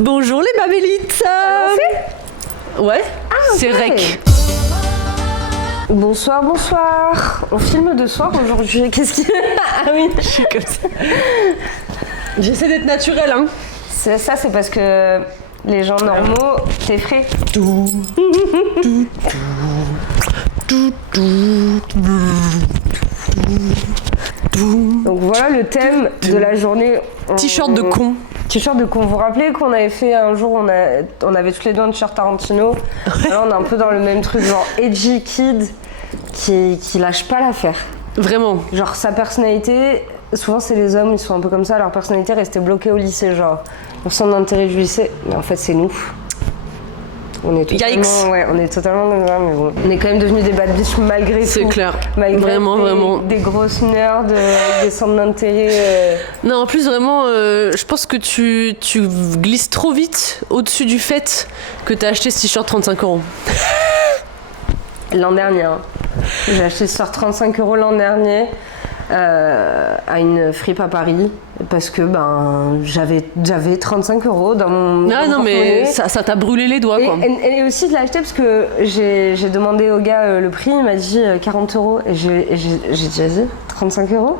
Bonjour les babélites. Ouais, Ah, c'est okay. Rec. Bonsoir, bonsoir. On filme de soir aujourd'hui. Qu'est-ce qu'il y a? Ah oui. Je suis comme ça. J'essaie d'être naturelle, hein. Ça, c'est parce que les gens normaux, t'es frais. Donc voilà le thème de la journée. T-shirt de con. T-shirt de con. Vous vous rappelez qu'on avait fait un jour, on avait tous les deux un t-shirt Tarantino. Là on est un peu dans le même truc, genre edgy kid qui lâche pas l'affaire. Vraiment. Genre sa personnalité, souvent c'est les hommes, ils sont un peu comme ça, leur personnalité restait bloquée au lycée, genre on sent l'intérêt du lycée, mais en fait c'est nous. On est totalement comme ça, mais bon. On est quand même devenus des bad bitches malgré tout. C'est clair. Malgré vraiment. Des grosses nerds, des centres d'intérêt. Non, en plus, vraiment, je pense que tu glisses trop vite au-dessus du fait que t'as acheté ce t-shirt 35 €. L'an dernier, hein. J'ai acheté ce sur 35 € l'an dernier à une fripe à Paris. Parce que j'avais 35 € dans mon Ah non, mais ça t'a brûlé les doigts, quoi. Et aussi de l'acheter parce que j'ai demandé au gars le prix, il m'a dit 40 €. Et j'ai dit, vas-y, 35 €.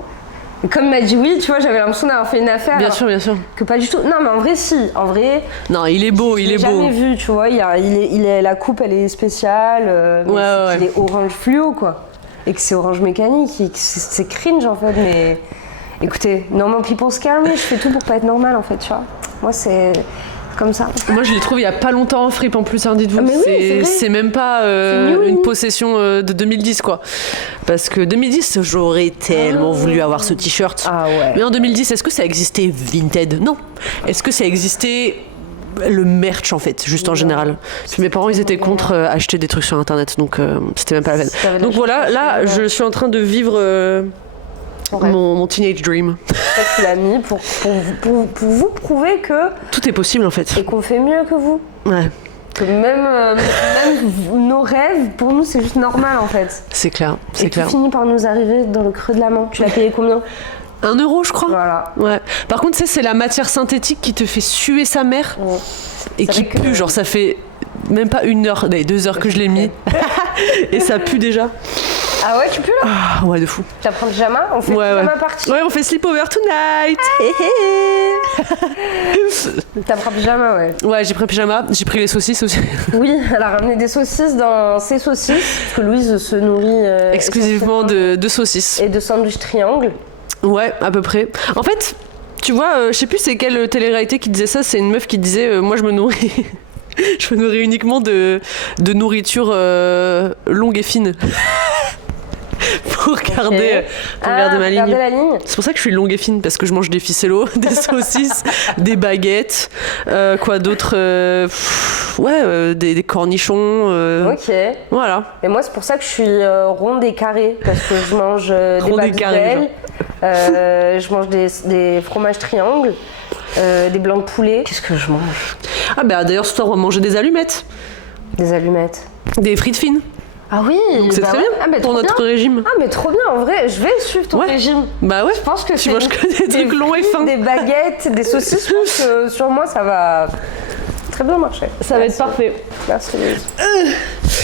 Et comme il m'a dit oui, tu vois, j'avais l'impression d'avoir fait une affaire. Bien sûr. Que pas du tout. Non, mais en vrai, si. En vrai. Non, il est beau, il est beau. J'ai jamais vu, tu vois. La coupe, elle est spéciale. Mais il est orange fluo, quoi. Et que c'est orange mécanique. C'est cringe, en fait, mais. Écoutez, normal people scare me, je fais tout pour pas être normal en fait, tu vois. Moi c'est comme ça. Moi je l'ai trouvé il y a pas longtemps en fripe en plus, hein, dites-vous. Ah, oui, c'est même pas une possession de 2010 quoi. Parce que 2010, j'aurais tellement voulu avoir ce t-shirt. Ah ouais. Mais en 2010, est-ce que ça existait Vinted? Non. Est-ce que ça existait le merch en fait, juste en général? Puis mes parents ils étaient contre acheter des trucs sur internet, donc c'était même pas la peine. Donc voilà, là je suis en train de vivre... Mon teenage dream. Ça, tu l'as mis pour vous prouver que... Tout est possible en fait. Et qu'on fait mieux que vous. Ouais. Que même nos rêves, pour nous, c'est juste normal en fait. C'est clair, c'est et clair. tout finit par nous arriver dans le creux de la main. Tu l'as payé combien? 1 € je crois. Voilà. Ouais. Par contre, c'est la matière synthétique qui te fait suer sa mère et qui pue. Genre ça fait même pas 1 heure, 2 heures que je l'ai mis et ça pue déjà. Ah ouais, tu pues là? Ah ouais, de fou. Tu apprends le pyjama? On fait pyjama party? Ouais, on fait sleepover tonight. T'apprends pyjama, ouais. Ouais, j'ai pris pyjama, j'ai pris les saucisses aussi. Oui, elle a ramené des saucisses dans ses saucisses, parce que Louise se nourrit exclusivement de saucisses. Et de sandwich triangle. Ouais, à peu près. En fait, tu vois, je sais plus c'est quelle télé-réalité qui disait ça, c'est une meuf qui disait moi je me nourris. Je me nourris uniquement de nourriture longue et fine. Pour garder ma ligne. La ligne. C'est pour ça que je suis longue et fine, parce que je mange des ficellos, des saucisses, des baguettes, quoi d'autre, des cornichons. Ok. Voilà. Et moi c'est pour ça que je suis ronde et carrée, parce que je mange des babybel, je mange des fromages triangles, des blancs de poulet. Qu'est-ce que je mange? Ah bah d'ailleurs ce soir on va manger des allumettes. Des allumettes. Des frites fines. Ah oui, donc c'est très bien pour notre régime. Ah mais trop bien, en vrai, je vais suivre ton régime. Bah ouais, je pense que tu manges que des trucs longs et fins. Des baguettes, des saucisses, je pense que sur moi ça va très bien marcher. Ça va être parfait. Merci.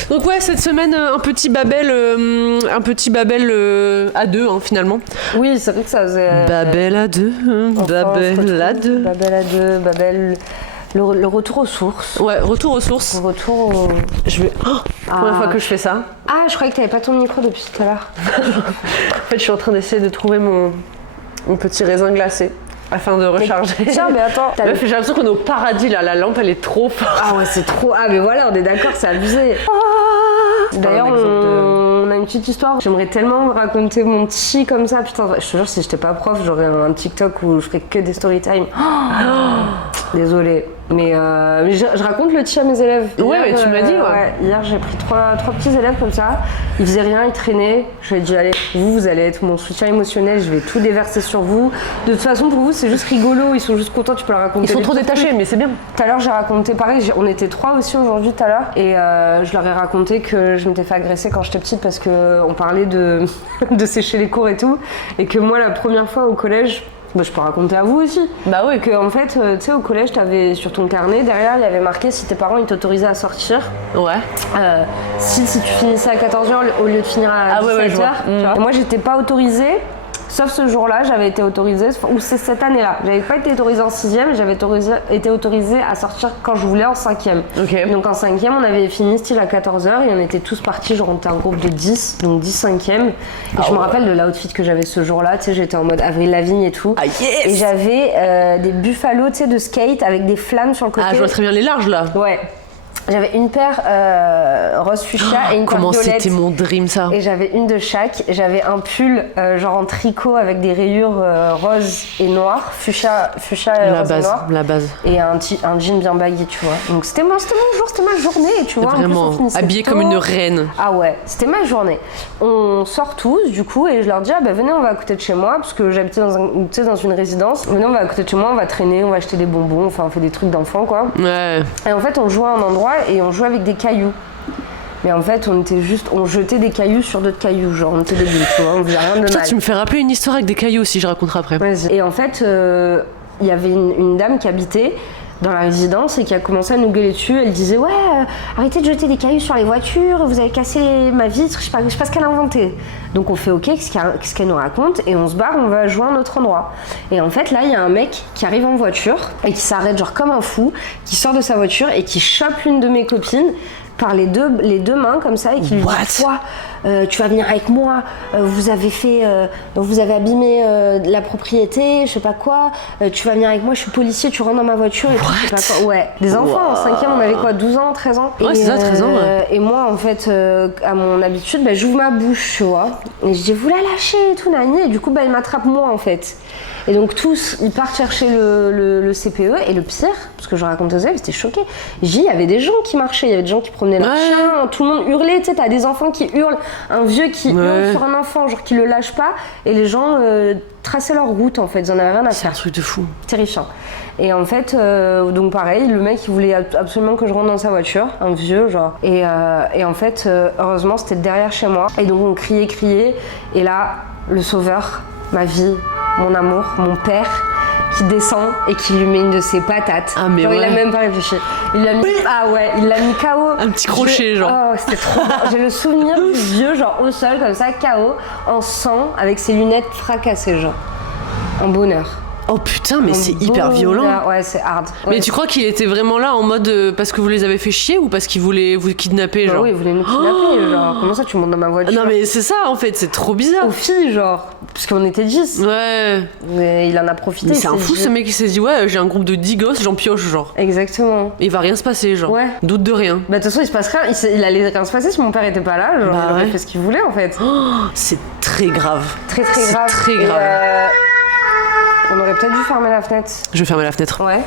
Donc ouais, cette semaine, un petit Babel à deux finalement. Oui, c'est vrai que ça faisait... Babel à deux, Babel à deux. Babel à deux, Babel... Le retour aux sources. Ouais, retour aux sources. Je vais... première fois que je fais ça. Ah, je croyais que t'avais pas ton micro depuis tout à l'heure. En fait, je suis en train d'essayer de trouver mon petit raisin glacé afin de recharger. Tiens, mais attends. J'ai l'impression qu'on est au paradis là, la lampe elle est trop forte. Ah ouais, c'est trop... Ah mais voilà, on est d'accord, c'est abusé. D'ailleurs, on a une petite histoire. J'aimerais tellement raconter mon petit comme ça. Putain, je te jure, si j'étais pas prof, j'aurais un TikTok où je ferais que des story time. Désolée. Mais je raconte le tea à mes élèves. Ouais, mais tu m'as dit, ouais. Hier, j'ai pris trois petits élèves comme ça. Ils faisaient rien, ils traînaient. Je lui ai dit, allez, vous allez être mon soutien émotionnel, je vais tout déverser sur vous. De toute façon, pour vous, c'est juste rigolo, ils sont juste contents, tu peux leur raconter. Ils sont trop détachés, mais c'est bien. Tout à l'heure, j'ai raconté, pareil, on était 3 aussi aujourd'hui tout à l'heure. Et je leur ai raconté que je m'étais fait agresser quand j'étais petite parce qu'on parlait de sécher les cours et tout. Et que moi, la première fois au collège, Bah, je peux raconter à vous aussi. Bah oui. Que en fait, tu sais, au collège, t'avais sur ton carnet, derrière, il y avait marqué si tes parents ils t'autorisaient à sortir. Ouais. Si tu finissais à 14h au lieu de finir à 17h. Et moi, j'étais pas autorisée. Sauf ce jour-là, j'avais été autorisée, ou c'est cette année-là, j'avais pas été autorisée en 6e, j'avais été autorisée à sortir quand je voulais en 5e. Ok. Donc en 5e, on avait fini style à 14h et on était tous partis, genre on était un groupe de 10, donc 10 5e. Et je me rappelle de l'outfit que j'avais ce jour-là, tu sais, j'étais en mode Avril Lavigne et tout. Ah yes. Et j'avais des buffalos, tu sais, de skate avec des flammes sur le côté. Ah, je vois très bien les larges là. Ouais. J'avais une paire rose fuchsia et une paire Comment violette. c'était mon dream ça. Et j'avais une de chaque. J'avais un pull genre en tricot avec des rayures rose et noir, fuchsia rose et noir. La base. Et un jean bien baggy, tu vois. Donc c'était mon jour, c'était ma journée, tu vois. Vraiment, en plus, on finissait habillée tôt. comme une reine. Ah ouais, c'était ma journée. On sort tous du coup et je leur dis ah bah venez on va à côté de chez moi parce que j'habitais dans une résidence. Venez on va à côté de chez moi, on va traîner, on va acheter des bonbons, enfin on fait des trucs d'enfants quoi. Ouais. Et en fait on jouait à un endroit et on jouait avec des cailloux. Mais en fait, on jetait des cailloux sur d'autres cailloux, genre on était débiles, tu vois, on faisait rien de Putain, mal. tu me fais rappeler une histoire avec des cailloux aussi, je raconterai après. Vas-y. Et en fait, il y avait une dame qui habitait dans la résidence et qui a commencé à nous gueuler dessus. Elle disait ouais, arrêtez de jeter des cailloux sur les voitures, vous avez cassé ma vitre, je sais pas ce qu'elle a inventé. Donc on fait ok, qu'est-ce qu'elle nous raconte et on se barre, on va jouer à un autre endroit. Et en fait là, il y a un mec qui arrive en voiture et qui s'arrête genre comme un fou, qui sort de sa voiture et qui chope l'une de mes copines par les deux mains comme ça et qui lui dit quoi, tu vas venir avec moi, vous avez abîmé la propriété, je sais pas quoi, tu vas venir avec moi, je suis policier, tu rentres dans ma voiture et tout, je sais pas quoi. Ouais, des enfants en 5e, on avait quoi, 12 ans, 13 ans. Ouais, c'est ça, 13 ans. Ouais. Et moi en fait, à mon habitude, bah, j'ouvre ma bouche, tu vois, et je dis vous la lâchez et tout, nani, et du coup bah, il m'attrape moi en fait. Et donc tous, ils partent chercher le CPE et le pire, parce que je raconte aux élèves, c'était choqué. Il y avait des gens qui marchaient, il y avait des gens qui promenaient leur chien, tout le monde hurlait, tu sais, t'as des enfants qui hurlent, un vieux qui hurle sur un enfant, genre qui le lâche pas, et les gens traçaient leur route en fait, ils en avaient rien à faire. C'est un truc de fou. Terrifiant. Et en fait, donc pareil, le mec il voulait absolument que je rentre dans sa voiture, un vieux genre. Et en fait, heureusement c'était derrière chez moi. Et donc on criait, et là, le sauveur, ma vie, mon amour, mon père, qui descend et qui lui met une de ses patates. Ah mais genre, ouais. il a même pas réfléchi. Il l'a mis, il l'a mis KO. Un petit crochet genre. Oh, c'était trop bien. J'ai le souvenir du vieux, genre au sol comme ça, KO, en sang, avec ses lunettes fracassées, genre. Un bonheur. Oh putain, mais c'est hyper violent. Ouais, c'est hard. Mais Ouais. tu crois qu'il était vraiment là en mode parce que vous les avez fait chier ou parce qu'il voulait vous kidnapper, genre? Oui, il voulait nous kidnapper, genre. Comment ça, tu montes dans ma voiture? Non mais c'est ça en fait, c'est trop bizarre. Aux filles, genre. Parce qu'on était 10. Ouais. Mais il en a profité. Mais c'est un il s'est fou dit- ce mec qui s'est dit ouais, j'ai un groupe de 10 gosses, j'en pioche genre. Exactement. Et il va rien se passer genre. Ouais. Doute de rien. Bah de toute façon il se passe rien, il allait rien se passer si mon père était pas là, genre Bah il aurait ouais. fait ce qu'il voulait en fait. Oh, c'est très grave. Très C'est grave. très Et, grave. on aurait peut-être dû fermer la fenêtre. Je vais fermer la fenêtre. Ouais.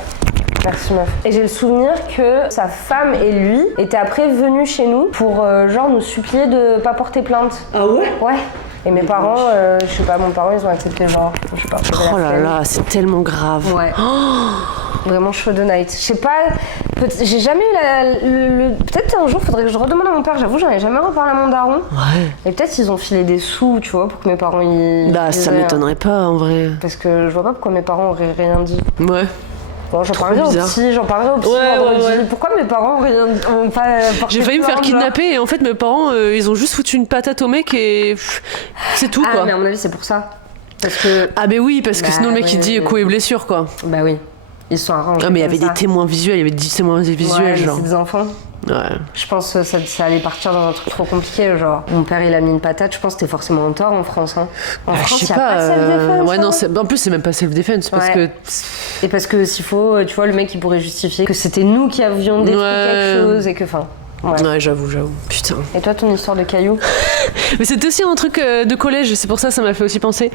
Merci meuf. Et j'ai le souvenir que sa femme et lui étaient après venus chez nous pour genre nous supplier de pas porter plainte. Ah ouais? Ouais. Et mes parents, je sais pas, mon parent ils ont accepté genre, je sais pas. Oh là là, c'est tellement grave. Ouais. Vraiment cheveux de night. Je sais pas, j'ai jamais eu peut-être un jour faudrait que je redemande à mon père, j'avoue j'en ai jamais reparlé à mon daron. Ouais. Et peut-être ils ont filé des sous, tu vois, pour que mes parents ils... Bah ça m'étonnerait pas en vrai. Parce que je vois pas pourquoi mes parents auraient rien dit. Ouais. Bon, j'en Trop parlerai au bizarre. psy, Ouais, vendredi. ouais. Pourquoi mes parents ont pas porté J'ai failli me faire plainte, genre kidnapper et en fait mes parents ils ont juste foutu une patate au mec et c'est tout Ah quoi. mais à mon avis c'est pour ça. Parce que... Ah bah oui, parce que Bah, sinon le mec il ouais. dit coup et blessure quoi. Bah oui, ils sont arrangés. Ah mais il y comme avait ça. des témoins visuels, il y avait 10 témoins visuels Ouais, mais genre. c'est des enfants. Ouais. Je pense que ça allait partir dans un truc trop compliqué, genre mon père il a mis une patate, je pense que c'était forcément en tort en France. Hein. En Ah, France, je sais y a pas de self-defense. ouais non, hein. en plus c'est même pas self-defense parce Ouais. que Et parce que s'il faut, tu vois, le mec il pourrait justifier que c'était nous qui avions détruit Ouais. quelque chose et que, enfin. Ouais. ouais, j'avoue. Putain. Et toi, ton histoire de cailloux? Mais c'était aussi un truc de collège, c'est pour ça ça m'a fait aussi penser.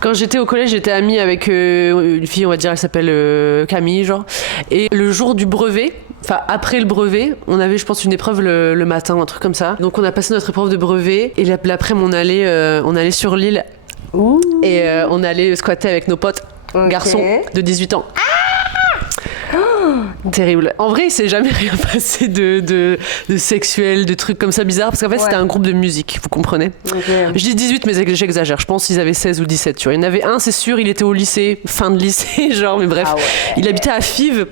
Quand j'étais au collège, j'étais amie avec une fille, on va dire, elle s'appelle Camille, genre. Et le jour du brevet, enfin après le brevet, on avait, je pense, une épreuve le matin, un truc comme ça. Donc on a passé notre épreuve de brevet et l'après-midi, on allait sur l'île. Ouh. Et on allait squatter avec nos potes Ok. garçons de 18 ans. Terrible. En vrai, il s'est jamais rien passé de sexuel, de trucs comme ça bizarres, parce qu'en fait, c'était un groupe de musique, vous comprenez. Je dis 18, mais j'exagère. Je pense qu'ils avaient 16 ou 17, tu vois. Il y en avait un, c'est sûr, il était au lycée, fin de lycée, genre, mais bref. Il habitait à Fives.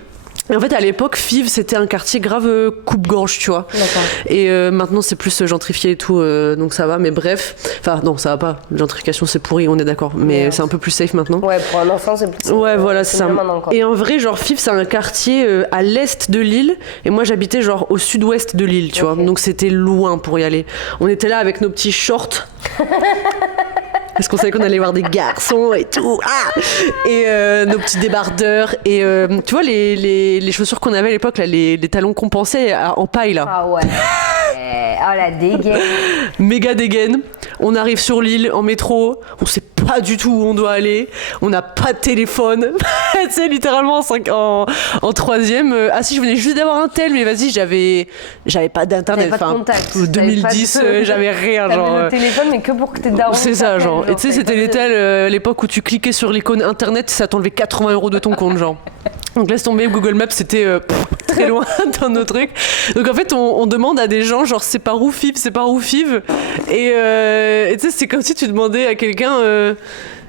Et en fait, à l'époque, Fives, c'était un quartier grave coupe-gorge, tu vois. D'accord. Et maintenant, c'est plus gentrifié et tout, donc ça va. Mais bref, enfin, non, ça va pas. Gentrification, c'est pourri, on est d'accord. Mais c'est un peu plus safe maintenant. Ouais, pour un enfant, c'est plus. Ouais, voilà, c'est ça. Maintenant, et en vrai, genre, Fives, c'est un quartier à l'est de l'île. Et moi, j'habitais, genre, au sud-ouest de l'île, tu vois. Donc, c'était loin pour y aller. On était là avec nos petits shorts. Parce qu'on savait qu'on allait voir des garçons et tout. Et nos petits débardeurs. Et tu vois, les chaussures qu'on avait à l'époque, là, les talons compensés en paille, là. Ah ouais. Oh la dégaine. Méga dégaine. On arrive sur l'île en métro. On sait pas du tout où on doit aller. On n'a pas de téléphone. Tu sais, littéralement en troisième. Ah si, je venais juste d'avoir un tel, mais vas-y, j'avais pas d'internet. Pas de contact. 2010, j'avais rien. T'avais le téléphone, mais que pour que t'aies darons. C'est ça, genre. Et tu sais, c'était les tels, l'époque où tu cliquais sur l'icône internet, ça t'enlevait 80 € de ton compte, genre. Donc laisse tomber, Google Maps, c'était très loin dans nos trucs. Donc en fait, on demande à des gens, genre, c'est par où Fives, c'est par où Fives. Et tu sais, c'est comme si tu demandais à quelqu'un...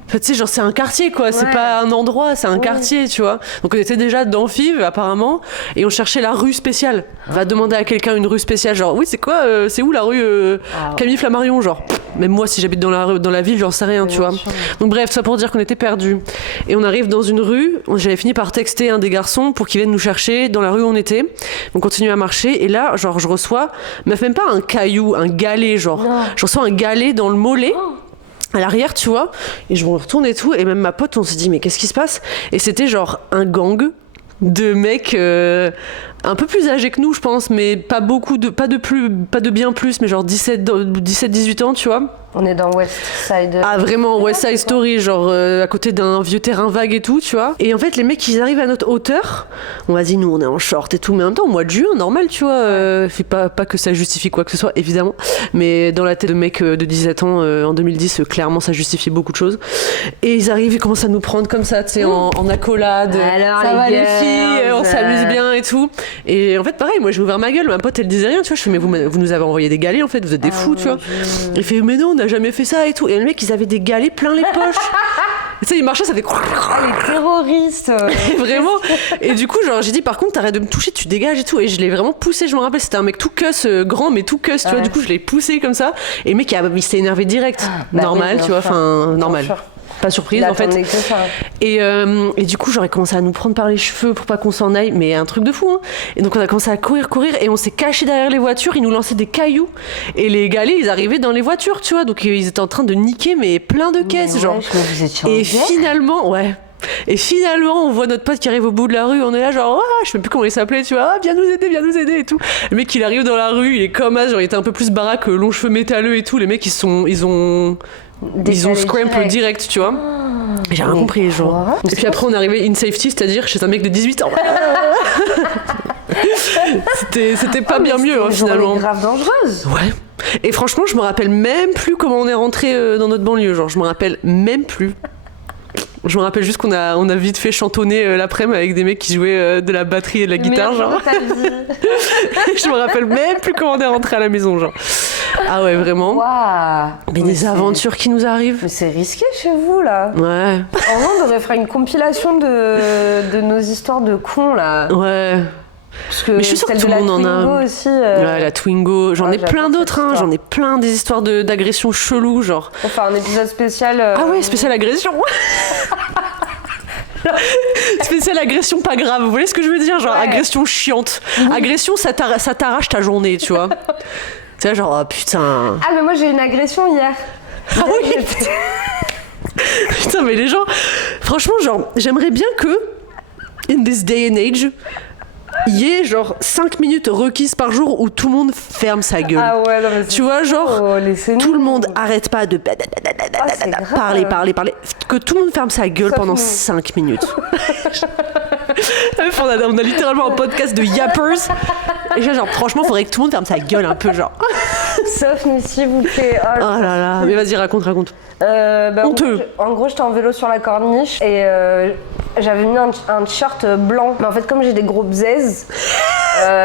tu sais, genre, c'est un quartier, quoi. C'est pas un endroit, c'est un quartier, tu vois. Donc, on était déjà dans Fives, apparemment, et on cherchait la rue spéciale. On va demander à quelqu'un une rue spéciale, genre, oui, c'est quoi, c'est où la rue Camille Flammarion, genre. Même moi, si j'habite dans la ville, j'en sais rien, tu vois. Donc, bref, ça pour dire qu'on était perdus. Et on arrive dans une rue, j'avais fini par texter un des garçons pour qu'il vienne nous chercher dans la rue où on était. On continue à marcher, et là, genre, je reçois, même pas un caillou, un galet, genre. Je reçois un galet dans le mollet. À l'arrière, tu vois, et je me retourne et tout, et même ma pote, on se dit mais qu'est-ce qui se passe? Et c'était genre un gang de mecs un peu plus âgés que nous, je pense, mais pas de bien plus, mais genre 17-18 ans, tu vois. On est dans West Side. Ah vraiment, West Side Story, genre à côté d'un vieux terrain vague et tout, tu vois. Et en fait, les mecs, ils arrivent à notre hauteur. On va dire, nous, on est en short et tout, mais en même temps, au mois de juin, normal, tu vois. Fait pas que ça justifie quoi que ce soit, évidemment. Mais dans la tête de mecs de 17 ans, en 2010, clairement, ça justifie beaucoup de choses. Et ils arrivent, ils commencent à nous prendre comme ça, tu sais, en accolade. Alors, ça va les filles, on s'amuse bien et tout. Et en fait, pareil, moi, j'ai ouvert ma gueule. Ma pote, elle disait rien, tu vois. Je fais, mais vous nous avez envoyé des galets, en fait, vous êtes des fous, tu vois. Il fait, mais non, on n'a jamais fait ça et tout. Et les mecs, ils avaient des galets plein les poches. Tu sais, ils marchaient, ça fait. Les terroristes. Vraiment. Et du coup, genre, j'ai dit, par contre, t'arrêtes de me toucher, tu dégages et tout. Et je l'ai vraiment poussé, je me rappelle, c'était un mec tout cuss, grand, mais tout cuss, tu vois. Du coup, je l'ai poussé comme ça. Et le mec, il s'était énervé direct. Normal, tu vois, enfin, normal. Pas surprise en fait. Et du coup, j'aurais commencé à nous prendre par les cheveux pour pas qu'on s'en aille, mais un truc de fou. Hein. Et donc on a commencé à courir et on s'est caché derrière les voitures. Ils nous lançaient des cailloux et les galets, ils arrivaient dans les voitures, tu vois. Donc ils étaient en train de niquer mais plein de caisses, genre. Et finalement, on voit notre pote qui arrive au bout de la rue, on est là genre, je sais plus comment il s'appelait, tu vois, viens nous aider et tout. Le mec, il arrive dans la rue, il est comme as, genre il était un peu plus baraque, longs cheveux métalleux et tout. Les mecs, ils ont scramp direct, tu vois. J'ai rien compris, genre. Et puis après, on est arrivé in safety, c'est-à-dire chez un mec de 18 ans. C'était pas bien mieux, hein, finalement. Grave dangereuse. Ouais. Et franchement, je me rappelle même plus comment on est rentré dans notre banlieue. Genre, je me rappelle même plus. Je me rappelle juste qu'on a vite fait chantonner l'après-midi avec des mecs qui jouaient de la batterie et de la guitare, genre. Je me rappelle même plus comment on est rentré à la maison, genre. Ah ouais, vraiment. Wow. Mais des aventures qui nous arrivent. Mais c'est risqué chez vous, là. Ouais. En vrai, on devrait faire une compilation de nos histoires de cons, là. Ouais. Parce que mais je suis sûre que tout le monde en a aussi. Ouais, la Twingo. J'en ai plein d'autres, hein. J'en ai plein des histoires d'agressions cheloues, genre. On va faire un épisode spécial. Ah ouais, spécial agression. Spécial agression pas grave. Vous voyez ce que je veux dire? Genre agression chiante. Agression, ça t'arrache ta journée, tu vois. Tu sais, genre, oh, putain. Ah, mais moi j'ai eu une agression hier. Ah oui. Putain, mais les gens. Franchement, genre, j'aimerais bien que, in this day and age, il y ait genre 5 minutes requises par jour où tout le monde ferme sa gueule. Ah ouais, non, mais tu vois, genre, tout le monde arrête pas de parler. Que tout le monde ferme sa gueule pendant 5 minutes. On a littéralement un podcast de yappers. Et genre, franchement, faudrait que tout le monde ferme sa gueule un peu, genre. Sauf nous, s'il vous plaît. Oh là là. Mais vas-y, raconte. Honteux. En gros, j'étais en vélo sur la corniche et j'avais mis un t-shirt blanc. Mais en fait, comme j'ai des gros bzaises,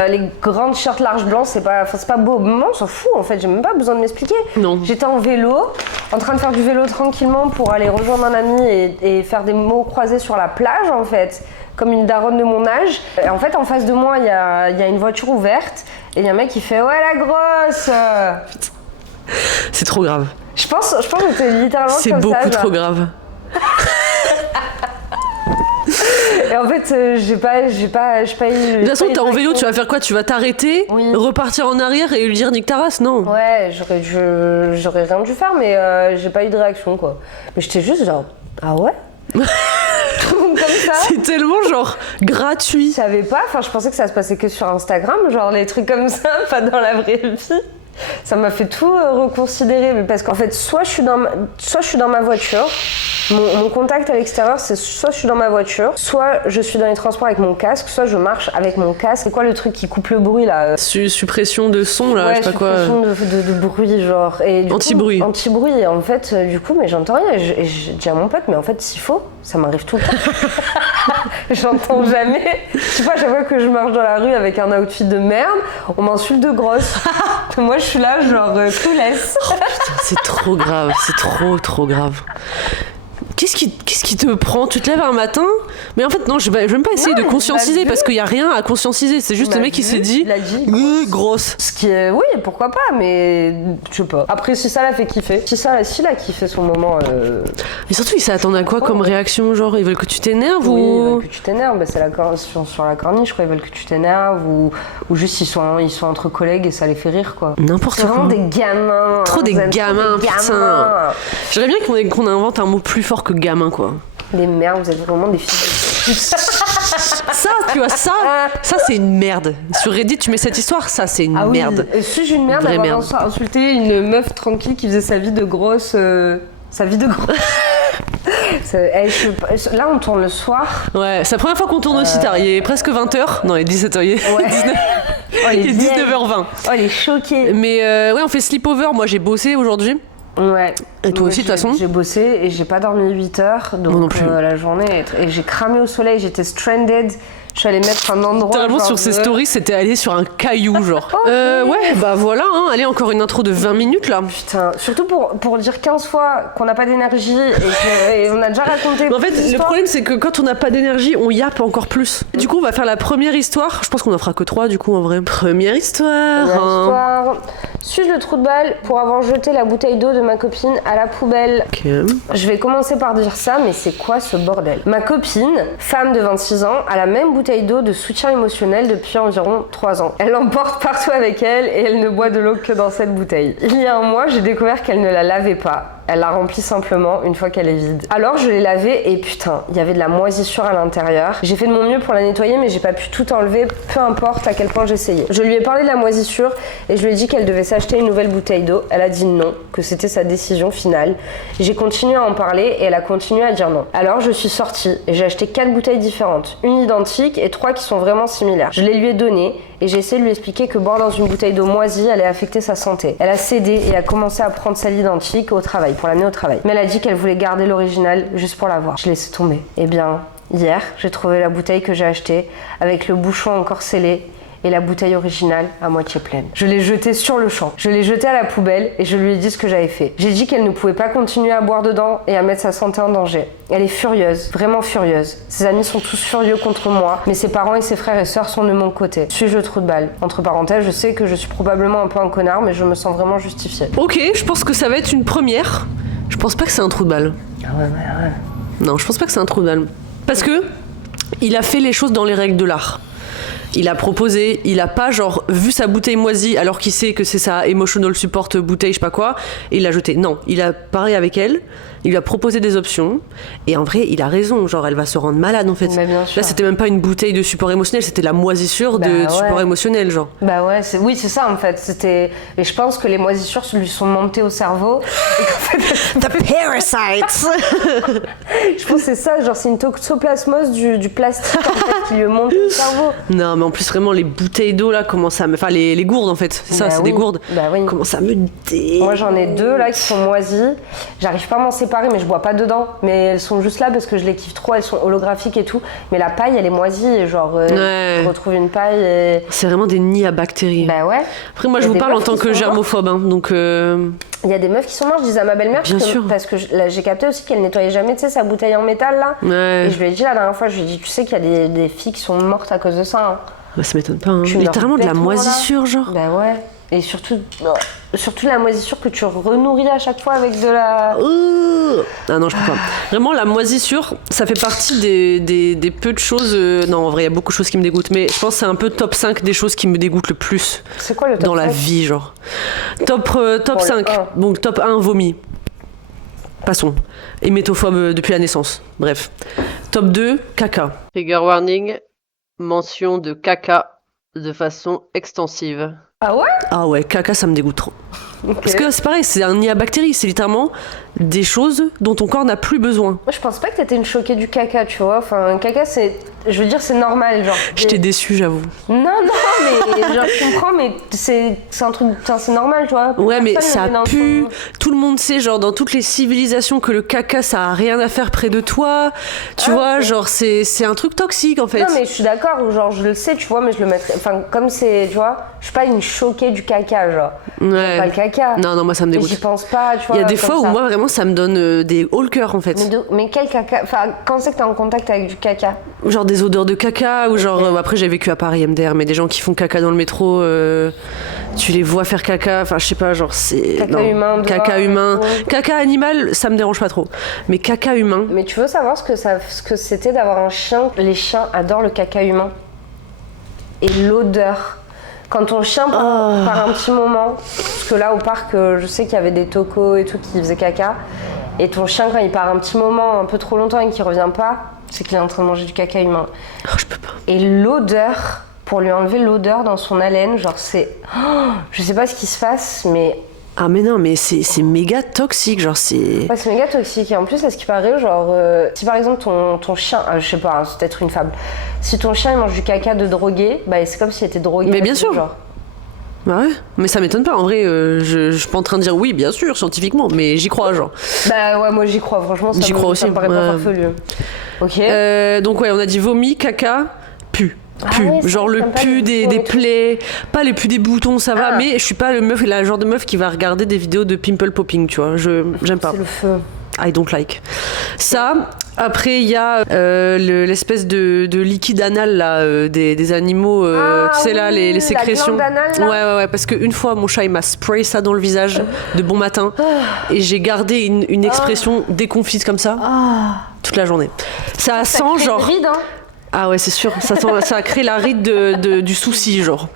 les grands t-shirts larges blancs, c'est pas beau. Moi, on s'en fout, en fait, j'ai même pas besoin de m'expliquer. Non. J'étais en vélo, en train de faire du vélo tranquillement pour aller rejoindre un ami et faire des mots croisés sur la plage, en fait, comme une daronne de mon âge. Et en fait, en face de moi, il y a une voiture ouverte et il y a un mec qui fait « Ouais, la grosse !» C'est trop grave. Je pense que c'était littéralement C'est comme ça. beaucoup trop grave. Et en fait, j'ai pas eu. De toute façon, t'es en vélo, tu vas faire quoi? Tu vas t'arrêter, repartir en arrière et lui dire nique ta race, non? Ouais, j'aurais rien dû faire, mais j'ai pas eu de réaction, quoi. Mais j'étais juste genre, ah ouais? Comme ça. C'est tellement genre gratuit. Je savais pas, enfin je pensais que ça se passait que sur Instagram, genre les trucs comme ça, pas dans la vraie vie. Ça m'a fait tout reconsidérer, mais parce qu'en fait, soit je suis dans ma voiture, mon contact à l'extérieur, c'est soit je suis dans ma voiture, soit je suis dans les transports avec mon casque, soit je marche avec mon casque. C'est quoi le truc qui coupe le bruit là? Suppression de son là, ouais, je sais pas quoi. Suppression de bruit, genre. Anti-bruit. Anti-bruit, et en fait, du coup, mais j'entends rien. Et je dis à mon pote, mais en fait, s'il faut, ça m'arrive tout le temps. J'entends jamais. Tu vois, à chaque fois que je marche dans la rue avec un outfit de merde, on m'insulte de grosse. Moi, je suis là, genre, tout laisse. Oh, putain, c'est trop grave, c'est trop grave. Qu'est-ce qui te prend? Tu te lèves un matin, mais en fait non, je vais même pas essayer de conscientiser parce qu'il y a rien à conscientiser. C'est juste le mec qui s'est dit, grosse. Ce qui est, oui, pourquoi pas, mais je sais pas. Après, si ça l'a fait kiffer, s'il a kiffé son moment. Mais surtout, il s'attendait à quoi comme réaction? Genre, ils veulent que tu t'énerves oui, ou? Ils veulent que tu t'énerves. Bah, c'est sur la corniche, je crois. Ils veulent que tu t'énerves ou juste ils sont entre collègues et ça les fait rire, quoi. N'importe quoi. C'est vraiment des gamins. Trop des gamins, putain. J'aimerais bien qu'on invente un mot plus fort que gamin, quoi. Les merdes, vous êtes vraiment des filles de Ça, tu vois, ça c'est une merde. Sur Reddit, tu mets cette histoire, ça c'est une merde. Suis-je une merde d'avoir insulté une meuf tranquille qui faisait sa vie de grosse. Là, on tourne le soir. Ouais, c'est la première fois qu'on tourne aussi tard. Il est presque 20h. Non, il est 17h. Il est 19h20. Oh, elle est choquée. Mais ouais, on fait sleepover. Moi, j'ai bossé aujourd'hui. Ouais. Et toi aussi, de toute façon? J'ai bossé et j'ai pas dormi 8 heures. Donc, moi non plus. La journée. Et j'ai cramé au soleil, j'étais stranded. Je suis allée mettre un endroit. Littéralement, sur ses stories, c'était aller sur un caillou, genre. Ouais, bah voilà, hein. Allez, encore une intro de 20 minutes là. Putain, surtout pour dire 15 fois qu'on n'a pas d'énergie et on a déjà raconté. Mais en fait, le problème, c'est que quand on n'a pas d'énergie, on yappe encore plus. Du coup, on va faire la première histoire. Je pense qu'on en fera que 3 du coup, en vrai. Première histoire. Suis-je le trou de balle pour avoir jeté la bouteille d'eau de ma copine à la poubelle? Ok. Je vais commencer par dire ça, mais c'est quoi ce bordel? Ma copine, femme de 26 ans, a la même bouteille d'eau de soutien émotionnel depuis environ 3 ans. Elle l'emporte partout avec elle et elle ne boit de l'eau que dans cette bouteille. Il y a un mois, j'ai découvert qu'elle ne la lavait pas. Elle la remplit simplement une fois qu'elle est vide. Alors je l'ai lavée et putain, il y avait de la moisissure à l'intérieur. J'ai fait de mon mieux pour la nettoyer mais j'ai pas pu tout enlever, peu importe à quel point j'essayais. Je lui ai parlé de la moisissure et je lui ai dit qu'elle devait s'acheter une nouvelle bouteille d'eau. Elle a dit non, que c'était sa décision finale. J'ai continué à en parler et elle a continué à dire non. Alors je suis sortie et j'ai acheté 4 bouteilles différentes, une identique et 3 qui sont vraiment similaires. Je les lui ai données et j'ai essayé de lui expliquer que boire dans une bouteille d'eau moisie allait affecter sa santé. Elle a cédé et a commencé à prendre celle identique au travail, pour l'amener au travail. Mais elle a dit qu'elle voulait garder l'original juste pour l'avoir. Je l'ai laissé tomber. Eh bien, hier, j'ai trouvé la bouteille que j'ai achetée avec le bouchon encore scellé et la bouteille originale à moitié pleine. Je l'ai jetée sur le champ. Je l'ai jetée à la poubelle et je lui ai dit ce que j'avais fait. J'ai dit qu'elle ne pouvait pas continuer à boire dedans et à mettre sa santé en danger. Elle est furieuse, vraiment furieuse. Ses amis sont tous furieux contre moi, mais ses parents et ses frères et sœurs sont de mon côté. Suis-je le trou de balle? Entre parenthèses, je sais que je suis probablement un peu un connard, mais je me sens vraiment justifiée. Ok, je pense que ça va être une première. Je pense pas que c'est un trou de balle. Ah ouais. Non, je pense pas que c'est un trou de balle. Parce que il a fait les choses dans les règles de l'art. Il a proposé, il a pas genre vu sa bouteille moisie alors qu'il sait que c'est sa emotional support bouteille, je sais pas quoi, et il l'a jetée. Non, il a parlé avec elle, il lui a proposé des options, et en vrai, il a raison, genre elle va se rendre malade en fait. Bien sûr. Là, c'était même pas une bouteille de support émotionnel, c'était la moisissure de support émotionnel, genre. Bah ouais, c'est ça en fait. Et je pense que les moisissures lui sont montées au cerveau. Et qu'en fait, The parasites. Je pense que c'est ça, genre c'est une toxoplasmose du plastique en fait, qui lui monte au cerveau. Non, mais en plus vraiment les bouteilles d'eau là commencent à me... Enfin les gourdes en fait, c'est ça, c'est des gourdes. Bah oui. Commence à me Moi j'en ai 2 là qui sont moisies. J'arrive pas à m'en séparer séparées, mais je bois pas dedans. Mais elles sont juste là parce que je les kiffe trop, elles sont holographiques et tout. Mais la paille, elle est moisie, et genre, je retrouve une paille et... C'est vraiment des nids à bactéries. Bah ouais. Après, moi, je vous parle en tant que germophobe, hein, donc... Il y a des meufs qui sont mortes, je disais à ma belle-mère, parce que là, j'ai capté aussi qu'elle nettoyait jamais, tu sais, sa bouteille en métal, là. Ouais. Et je lui ai dit la dernière fois, je lui ai dit, tu sais qu'il y a des filles qui sont mortes à cause de ça, hein. Bah, ça m'étonne pas, hein. Littéralement de la moisissure, genre. Bah ouais. Et surtout la moisissure que tu renourris à chaque fois avec de la... Ah non, je peux pas. Vraiment, la moisissure, ça fait partie des peu de choses... Non, en vrai, il y a beaucoup de choses qui me dégoûtent. Mais je pense que c'est un peu top 5 des choses qui me dégoûtent le plus. C'est quoi le top 5 dans la vie, genre. Top 5. Donc top 1, vomi. Passons. Hémétophobe depuis la naissance. Bref. Top 2, caca. Trigger warning, mention de caca de façon extensive. Ah ouais? Ah ouais, caca, ça me dégoûte trop. Okay. Parce que c'est pareil, c'est un nid à bactéries, c'est littéralement des choses dont ton corps n'a plus besoin. Moi, je pense pas que t'étais une choquée du caca, tu vois. Enfin, caca, c'est... Je veux dire, c'est normal, genre. Je t'ai déçue, j'avoue. Non, mais genre, je comprends, mais c'est un truc... Enfin, c'est normal, tu vois. Ouais, mais ça pue. Tout le monde sait, genre, dans toutes les civilisations, que le caca, ça a rien à faire près de toi. Tu vois, genre, c'est un truc toxique, en fait. Non, mais je suis d'accord, genre, je le sais, tu vois, mais je le mettrais... Enfin, comme c'est, tu vois, je suis pas une choquée du caca, genre. Ouais. Pas le caca. Non, moi, ça me dégoûte. J'y pense pas, tu vois. Il y a des fois où moi, vraiment, ça me donne des hauts le cœur, en fait. Mais quel caca? Enfin, quand c'est que t'es en contact avec du caca? Genre des odeurs de caca, ou genre... après, j'ai vécu à Paris, MDR, mais des gens qui font caca dans le métro, tu les vois faire caca, enfin, je sais pas, genre, c'est... Caca humain. Caca humain. Caca animal, ça me dérange pas trop. Mais caca humain... Mais tu veux savoir ce que c'était d'avoir un chien? Les chiens adorent le caca humain. Et l'odeur... Quand ton chien part un petit moment, parce que là au parc, je sais qu'il y avait des tocos et tout qui faisaient caca, et ton chien quand il part un petit moment, un peu trop longtemps et qu'il revient pas, c'est qu'il est en train de manger du caca humain. Oh, je peux pas. Et l'odeur, pour lui enlever l'odeur dans son haleine, genre c'est... je sais pas ce qui se passe, mais... Ah mais non, mais c'est méga toxique, genre c'est... Ouais, c'est méga toxique. Et en plus, à ce qui paraît, genre, si par exemple ton chien, je sais pas, hein, c'est peut-être une fable, si ton chien il mange du caca de drogué, bah c'est comme s'il était drogué. Mais bien sûr. Genre. Bah ouais, mais ça m'étonne pas, en vrai, je suis pas en train de dire oui, bien sûr, scientifiquement, mais j'y crois, genre. Bah ouais, moi j'y crois, franchement, ça me paraît pas farfelu. Ok. Donc ouais, on a dit vomi, caca, pu. Ouais, genre le pu des plaies, pas les pus des boutons, ça va, mais je suis pas la genre de meuf qui va regarder des vidéos de pimple popping, tu vois, j'aime pas. C'est le feu. I don't like. Ça, après il y a l'espèce de liquide anal là, des animaux, tu sais là, les sécrétions. La glande anal, là. Ouais, parce qu'une fois mon chat il m'a spray ça dans le visage de bon matin et j'ai gardé une expression déconfite comme ça toute la journée. Ça sent genre... Vide, hein. Ah ouais, c'est sûr, ça a créé la ride du souci, genre.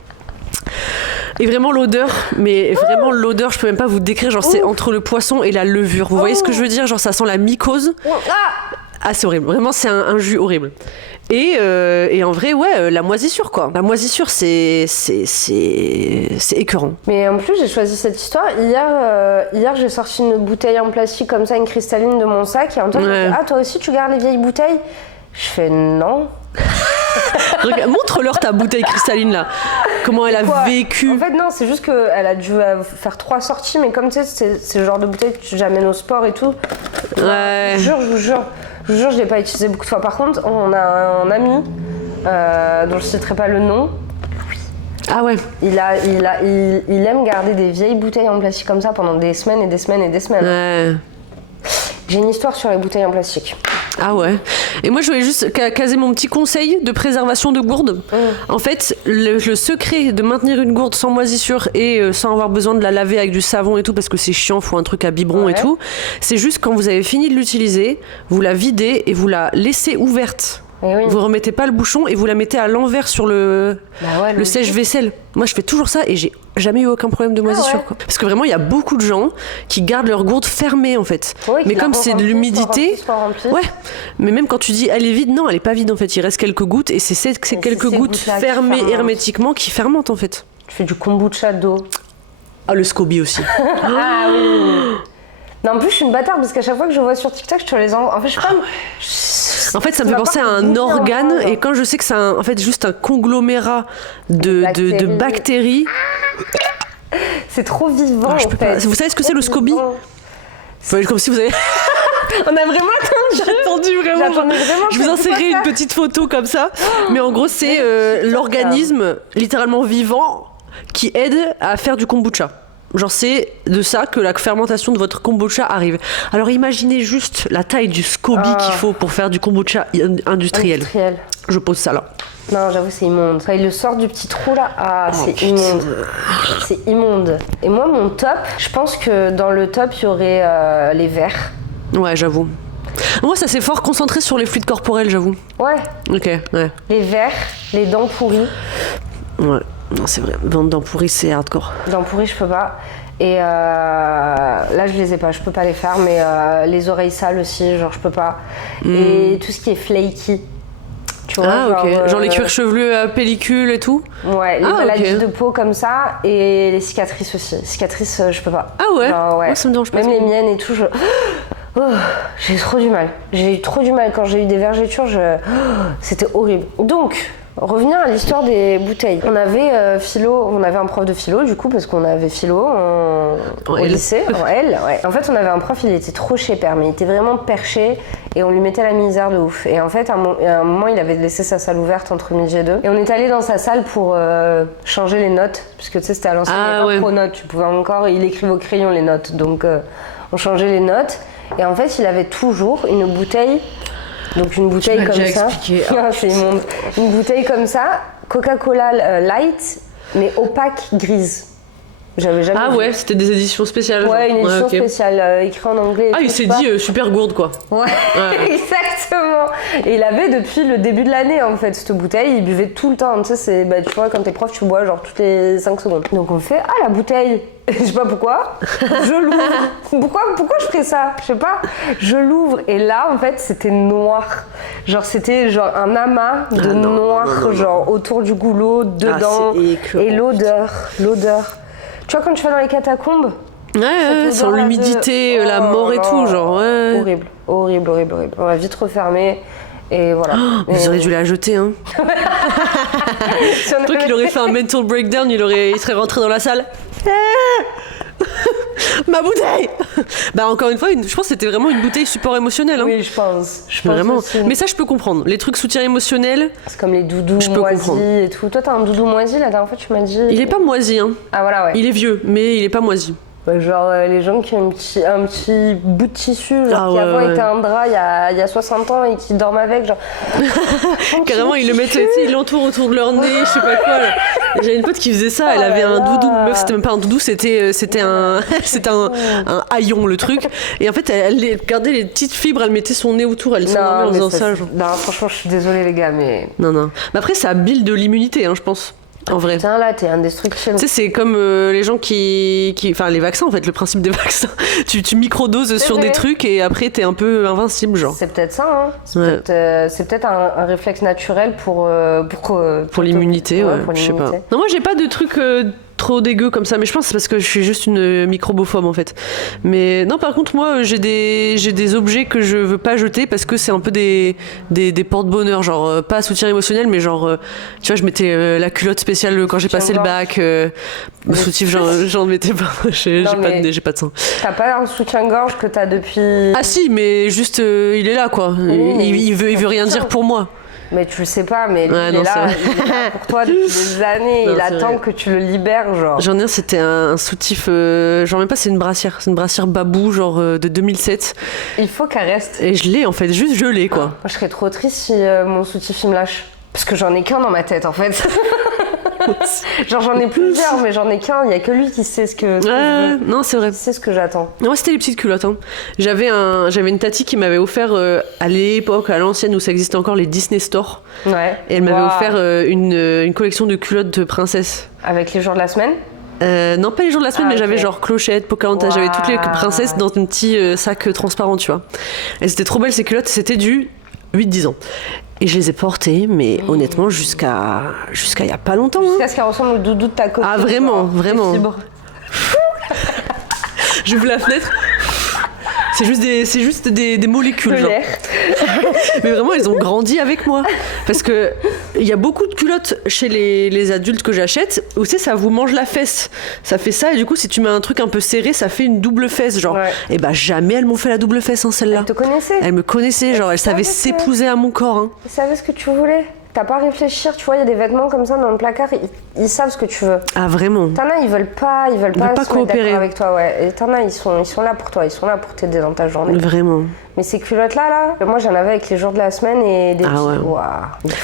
Et vraiment l'odeur, je peux même pas vous décrire, genre c'est entre le poisson et la levure. Vous voyez ce que je veux dire? Genre ça sent la mycose. Ah, c'est horrible, vraiment c'est un jus horrible. Et en vrai, ouais, la moisissure quoi. La moisissure, c'est écœurant. Mais en plus, j'ai choisi cette histoire. Hier, j'ai sorti une bouteille en plastique comme ça, une cristalline de mon sac. Et en même temps, je me dis, toi aussi, tu gardes les vieilles bouteilles? Je fais non. Regarde, montre-leur ta bouteille cristalline là. Comment elle a vécu. En fait non, c'est juste qu'elle a dû faire 3 sorties, mais comme tu sais, c'est le genre de bouteille que j'amène au sport et tout. Ouais. Je vous jure, je l'ai pas utilisé beaucoup de fois. Par contre, on a un ami dont je citerai pas le nom. Ah ouais. Il aime garder des vieilles bouteilles en plastique comme ça pendant des semaines et des semaines et des semaines. Ouais. J'ai une histoire sur les bouteilles en plastique. Ah ouais. Et moi je voulais juste caser mon petit conseil de préservation de gourde. En fait, le secret de maintenir une gourde sans moisissure et sans avoir besoin de la laver avec du savon et tout, parce que c'est chiant, faut un truc à biberon et tout, c'est juste quand vous avez fini de l'utiliser, vous la videz et vous la laissez ouverte. Vous remettez pas le bouchon et vous la mettez à l'envers sur le sèche-vaisselle. Moi je fais toujours ça et j'ai jamais eu aucun problème de moisissure. Quoi. Parce que vraiment il y a beaucoup de gens qui gardent leur gourde fermée en fait. Mais comme c'est de l'humidité, mais même quand tu dis elle est vide, non elle est pas vide en fait. Il reste quelques gouttes et c'est quelques gouttes fermées hermétiquement qui fermentent en fait. Tu fais du kombucha d'eau. Ah le SCOBY aussi. Ah oui. Non, en plus je suis une bâtarde parce qu'à chaque fois que je vois sur TikTok je te les envoie. En fait je sais pas. En fait, ça me fait penser à un organe, et quand je sais que c'est en fait juste un conglomérat de bactéries. C'est trop vivant. Vous savez ce que c'est le SCOBY? Comme si vous avez. On a vraiment attendu. J'attendais vraiment. Je vous insérerai une petite photo comme ça. Mais en gros, c'est l'organisme littéralement vivant qui aide à faire du kombucha. Genre c'est de ça que la fermentation de votre kombucha arrive. Alors imaginez juste la taille du SCOBY qu'il faut pour faire du kombucha industriel. Je pose ça là. Non, j'avoue, c'est immonde. Quand il le sort du petit trou là, c'est immonde. C'est immonde. Et moi, mon top, je pense que dans le top, il y aurait les vers. Ouais, j'avoue. Moi, ça s'est fort concentré sur les fluides corporels, j'avoue. Ouais. Ok, ouais. Les vers, les dents pourries. Ouais, non, c'est vrai. Dents pourries, c'est hardcore. Dents pourries, je peux pas. Et là, je les ai pas, je peux pas les faire, mais les oreilles sales aussi, genre, je peux pas. Et tout ce qui est flaky. Tu vois, genre les cuirs chevelus à pellicule et tout. Ouais, les maladies de peau comme ça et les cicatrices aussi. Cicatrices, je peux pas. Ah ouais, genre, ouais. Moi, ça me dérange pas. Même les miennes et tout, j'ai trop du mal. J'ai eu trop du mal quand j'ai eu des vergetures, c'était horrible. Donc, revenir à l'histoire des bouteilles. On avait on avait un prof de philo du coup parce qu'on avait philo au lycée, en L. Ouais. En fait, on avait un prof, il était trop père, mais il était vraiment perché et on lui mettait la misère de ouf. Et en fait, à un moment, il avait laissé sa salle ouverte entre midi et 2. Et on est allé dans sa salle pour changer les notes, puisque tu sais, c'était à l'ancienne, il n'y avait pas pro-notes. Tu pouvais encore, il écrivait au crayon les notes. Donc, on changeait les notes. Et en fait, il avait toujours une bouteille. Donc une bouteille comme ça, c'est immonde. Une bouteille comme ça, Coca-Cola Light, mais opaque grise. J'avais jamais vu. Ouais, c'était des éditions spéciales. Ouais, une édition spéciale, écrit en anglais. Il s'est dit super gourde quoi. Ouais, exactement. Et il avait depuis le début de l'année en fait cette bouteille, il buvait tout le temps. Tu sais, tu vois, quand t'es prof, tu bois genre toutes les 5 secondes. Donc on fait la bouteille. Je sais pas pourquoi, je l'ouvre. Pourquoi je ferais ça? Je sais pas. Je l'ouvre et là en fait c'était noir. Genre c'était genre un amas de noir genre autour du goulot, dedans. Et l'odeur. Tu vois quand tu vas dans les catacombes? Ouais, sans l'humidité, la mort et tout, genre ouais. Horrible. On va vite refermer. Et voilà. Vous auriez dû la jeter, hein. Toi qu'il aurait fait un mental breakdown, il serait rentré dans la salle. Ma bouteille. Bah encore une fois, je pense que c'était vraiment une bouteille support émotionnel. Hein. Oui, je pense vraiment. Aussi. Mais ça, je peux comprendre. Les trucs soutien émotionnel. C'est comme les doudous moisis et tout. Toi, t'as un doudou moisi la dernière fois, tu m'as dit. Il est pas moisi, hein. Ah voilà, ouais. Il est vieux, mais il est pas moisi. Genre les gens qui ont un petit bout de tissu genre, qui avant était un drap il y a 60 ans et qui dorment avec genre carrément ils le mettent, ils l'entourent autour de leur nez, je sais pas quoi là. J'avais une pote qui faisait ça, elle avait un doudou, meuf c'était même pas un doudou, c'était un haillon le truc, et en fait elle gardait les petites fibres, elle mettait son nez autour, elle s'endormait en faisant ça genre. Non franchement je suis désolée les gars mais... Non mais après ça build de l'immunité hein, je pense. En vrai. Putain, là, t'es indestructible. Tu sais, c'est comme les gens enfin, les vaccins, en fait, le principe des vaccins. Tu microdoses sur des trucs et après, t'es un peu invincible, genre. C'est peut-être ça, hein. C'est peut-être un réflexe naturel pour l'immunité, ouais. Je sais pas. Non, moi, j'ai pas de trucs trop dégueu comme ça, mais je pense que c'est parce que je suis juste une microbophobe en fait. Mais non, par contre, moi j'ai des objets que je veux pas jeter parce que c'est un peu des porte-bonheur, genre pas soutien émotionnel, mais genre tu vois, je mettais la culotte spéciale quand j'ai passé le bac, soutif, j'en mettais pas. J'ai pas de sein. T'as pas un soutien-gorge que t'as depuis. Ah si, mais juste il est là quoi. Il veut rien dire pour moi. Mais tu le sais pas, mais il est là pour toi depuis des années. Il attend que tu le libères, genre. J'en ai un, c'était un soutif, genre même pas, c'est une brassière babou, genre de 2007. Il faut qu'elle reste. Et je l'ai en fait, juste je l'ai quoi. Moi je serais trop triste si mon soutif il me lâche. Parce que j'en ai qu'un dans ma tête en fait. Genre j'en ai plusieurs, mais j'en ai qu'un, il y a que lui qui sait ce que je veux. Non, c'est vrai. C'est ce que j'attends. Moi, c'était les petites culottes. Hein. J'avais une tati qui m'avait offert à l'époque, à l'ancienne où ça existait encore, les Disney Store. Ouais. Et elle m'avait offert une collection de culottes de princesse. Avec les jours de la semaine? Non, pas les jours de la semaine, mais j'avais genre Clochette, Pocahontas, j'avais toutes les princesses dans un petit sac transparent, tu vois. Et c'était trop belle ces culottes, c'était du 8-10 ans. Et je les ai portées, mais honnêtement, jusqu'à il y a pas longtemps. Jusqu'à ce qu'elles ressemblent au doudou de ta copine. Ah, vraiment. J'ouvre la fenêtre. C'est juste des molécules. Genre. Mais vraiment, elles ont grandi avec moi. Parce que il y a beaucoup de culottes chez les adultes que j'achète où tu sais, ça vous mange la fesse. Ça fait ça et du coup, si tu mets un truc un peu serré, ça fait une double fesse, genre. Ouais. Et bah jamais elles m'ont fait la double fesse, hein, celle-là. Elle te connaissait. Elle me connaissait, genre elle savait s'épouser à mon corps. Hein. Elle savait ce que tu voulais. T'as pas à réfléchir, tu vois, il y a des vêtements comme ça dans le placard, ils savent ce que tu veux. Ah vraiment? T'en as, ils veulent pas pas se mettre coopérer. d'accord avec toi, ouais. Et t'en as, ils sont là pour toi, ils sont là pour t'aider dans ta journée. Vraiment. Mais ces culottes-là, moi j'en avais avec les jours de la semaine et des Ah ouais.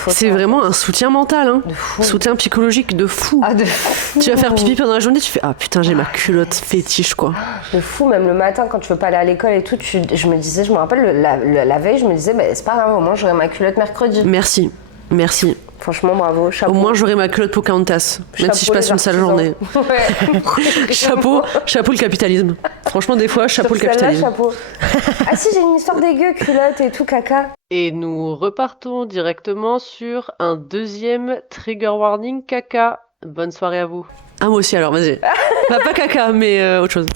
C'est vraiment un soutien mental, hein. De fou. Soutien psychologique de fou. Ah, de fou. Tu vas faire pipi pendant la journée, tu fais ah putain j'ai ma culotte fétiche quoi. De fou, même le matin quand tu veux pas aller à l'école et tout, je me rappelle la veille, je me disais, bah, c'est pas grave, au moins j'aurai ma culotte mercredi. Merci. Franchement, bravo, chapeau. Au moins j'aurai ma culotte Pocahontas, même si je passe une sale journée. Ouais. Chapeau le capitalisme. Franchement des fois chapeau le Sur celle-là, capitalisme. chapeau. Ah si, j'ai une histoire dégueu, culotte et tout, caca. Et nous repartons directement sur un deuxième trigger warning caca. Bonne soirée à vous. Ah moi aussi alors, vas-y. Bah, pas caca mais autre chose.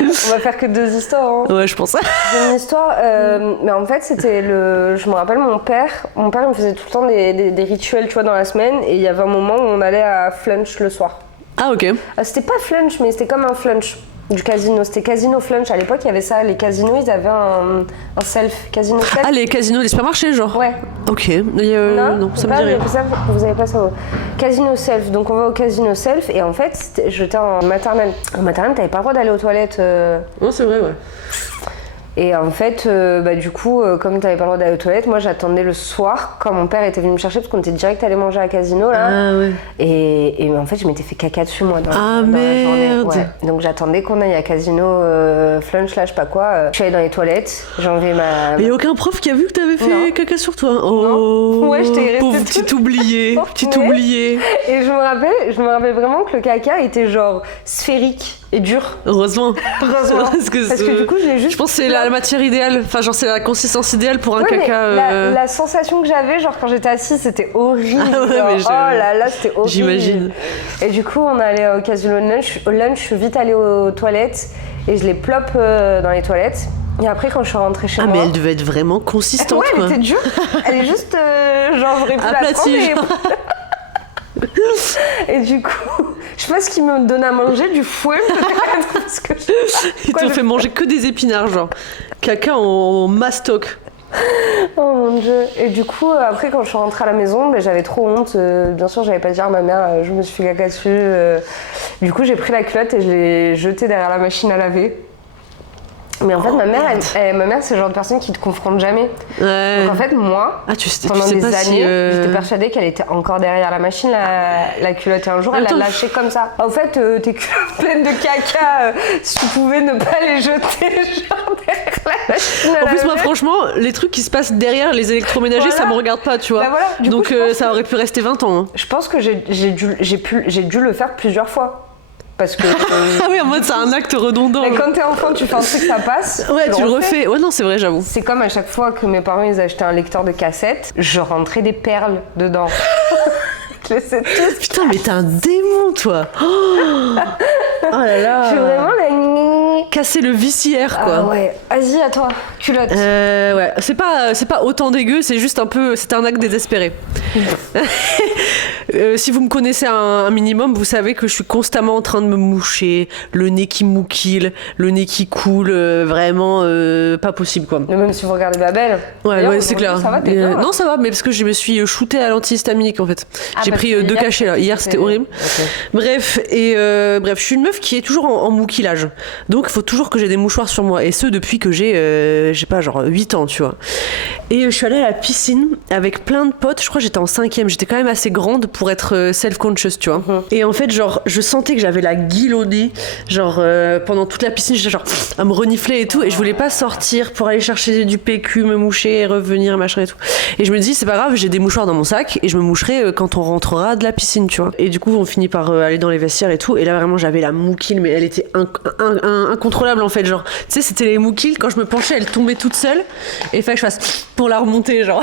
On va faire que 2 histoires, hein. Ouais je pense. J'ai une histoire, mais en fait c'était je me rappelle mon père il me faisait tout le temps des rituels, tu vois, dans la semaine, et il y avait un moment où on allait à Flunch le soir. Ah ok. C'était pas Flunch, mais c'était comme un Flunch du casino, c'était Casino Flunch, à l'époque il y avait ça, les casinos ils avaient un self, casino self. Ah les casinos, les supermarchés genre. Ouais. Ok. Non ça me dit rien. Vous avez pas ça, Casino self, donc on va au casino self, et en fait j'étais en maternelle. En maternelle t'avais pas le droit d'aller aux toilettes. Non c'est vrai ouais. Et en fait, du coup, comme t'avais pas le droit d'aller aux toilettes, moi j'attendais le soir quand mon père était venu me chercher parce qu'on était direct allé manger à Casino là. Ah ouais. Et en fait, je m'étais fait caca dessus moi dans la journée. Merde. Ouais. Donc j'attendais qu'on aille à Casino, Flunch là, je sais pas quoi. Je suis allée dans les toilettes, j'ai enlevé ma. Mais y a aucun prof qui a vu que t'avais fait Non. caca sur toi. Oh. Non. Ouais, j'étais restée pauvre toute- petit oublié. Petit Ouais. oublié. Et je me rappelle vraiment que le caca était genre sphérique et dur. Heureusement. Heureusement. Parce que du coup, je l'ai juste. je pense que c'est la matière idéale. Enfin, genre, c'est la consistance idéale pour un Ouais, mais caca. la sensation que j'avais, genre quand j'étais assise, c'était horrible. Ah ouais, genre, mais oh là là, c'était horrible. J'imagine. Et du coup, on allait au casino lunch. Au lunch, je suis vite allée aux toilettes et je les plop dans les toilettes. Et après, quand je suis rentrée chez Ah, moi. mais elle devait être vraiment consistante, Ouais, elle quoi. était dure. Elle est juste, genre, j'aurais pu la Aplatie, prendre. Et du coup, je sais pas ce qu'ils me donnent à manger, du fouet peut-être. Parce que Ils t'ont fait manger que des épinards, genre. Caca en mastoc. Oh mon dieu. Et du coup, après, quand je suis rentrée à la maison, j'avais trop honte. Bien sûr, j'avais pas dit à ma mère, je me suis fait caca dessus. Du coup, j'ai pris la culotte et je l'ai jetée derrière la machine à laver. Mais en fait, ma mère, c'est le genre de personne qui te confronte jamais. Ouais. Donc en fait, moi, Ah, tu sais pendant pas des si, années, j'étais persuadée qu'elle était encore derrière la machine, la culotte. Et un jour, elle l'a Attends. lâchée comme ça. En fait, tes culottes pleines de caca, si tu pouvais ne pas les jeter, genre derrière la machine à En plus, moi, laver. franchement, les trucs qui se passent derrière les électroménagers, Voilà. ça me regarde pas, tu vois. Bah voilà, du coup, Donc, je pense ça que- aurait pu rester 20 ans. Hein. Je pense que j'ai dû le faire plusieurs fois. Parce que Ah oui, en mode, c'est un acte redondant. mais quand t'es enfant, tu fais un truc, ça passe. Ouais, tu le refais. Ouais, non, c'est vrai, j'avoue. C'est comme à chaque fois que mes parents ils achetaient un lecteur de cassettes, je rentrais des perles dedans. Je sais tout. Putain, mais t'es un démon, toi. Oh là là. Je suis vraiment la. Casser le viciaire, quoi. Ah ouais, vas-y à toi, culotte. Ouais, c'est pas autant dégueu, c'est juste un peu, c'est un acte désespéré. Si vous me connaissez un minimum, vous savez que je suis constamment en train de me moucher, le nez qui mouquille, le nez qui coule, vraiment pas possible quoi. Mais même si vous regardez Babel. Ouais, D'ailleurs, ouais, c'est clair. Ça va, t'es bien, là. Non, ça va, mais parce que je me suis shootée à l'antihistaminique en fait. J'ai parce pris que 2 hier, cachets là. Hier, c'était horrible. Ok. Bref, je suis une meuf qui est toujours en mouquillage. Donc, il faut toujours que j'ai des mouchoirs sur moi. Et ce, depuis que j'ai pas, genre 8 ans, tu vois. Et je suis allée à la piscine avec plein de potes. Je crois que j'étais en 5e. J'étais quand même assez grande pour être self-conscious, tu vois. Et en fait, genre, je sentais que j'avais la guille au nez. Genre, pendant toute la piscine, j'étais genre à me renifler et tout. Et je voulais pas sortir pour aller chercher du PQ, me moucher et revenir, machin et tout. Et je me dis, c'est pas grave, j'ai des mouchoirs dans mon sac et je me moucherai quand on rentrera de la piscine, tu vois. Et du coup, on finit par aller dans les vestiaires et tout. Et là, vraiment, j'avais la mouquille, mais elle était incontrôlable en fait, genre, tu sais, c'était les moukiles, quand je me penchais, elle tombait toute seule, et il fallait que je fasse pour la remonter, genre.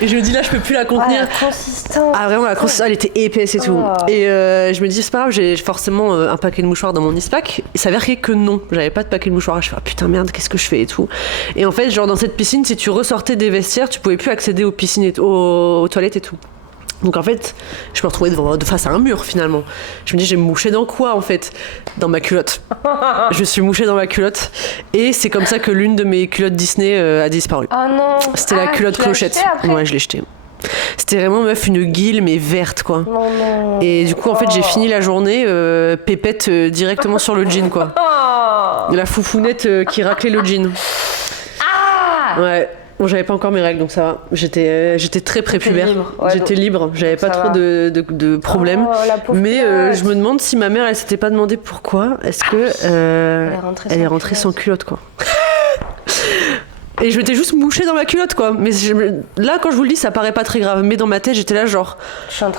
Et je me dis là, je peux plus la contenir. La consistance. Ah vraiment, la consistance, elle était épaisse et tout. Et je me dis, c'est pas grave, j'ai forcément un paquet de mouchoirs dans mon Ispac. Il s'avérait que non, j'avais pas de paquet de mouchoirs. Je fais, ah, putain merde, qu'est-ce que je fais et tout. Et en fait, genre dans cette piscine, si tu ressortais des vestiaires, tu pouvais plus accéder aux piscines et aux toilettes et tout. Donc en fait, je me retrouvais face à un mur finalement. Je me dis, j'ai mouché dans quoi en fait? Dans ma culotte. Je suis mouchée dans ma culotte. Et c'est comme ça que l'une de mes culottes Disney a disparu. Oh non. C'était la culotte clochette. Ouais, je l'ai jetée. C'était vraiment meuf une guille mais verte quoi. Non. Et du coup en fait j'ai fini la journée pépette directement sur le jean quoi. La foufounette qui raclait le jean. Ouais. Bon, j'avais pas encore mes règles donc ça va. J'étais très prépubère. J'étais libre. J'avais pas trop de problèmes. Mais je me demande si ma mère elle s'était pas demandé pourquoi est-ce que elle est rentrée sans culotte quoi. Et je m'étais juste mouchée dans ma culotte quoi. Mais là quand je vous le dis ça paraît pas très grave. Mais dans ma tête j'étais là genre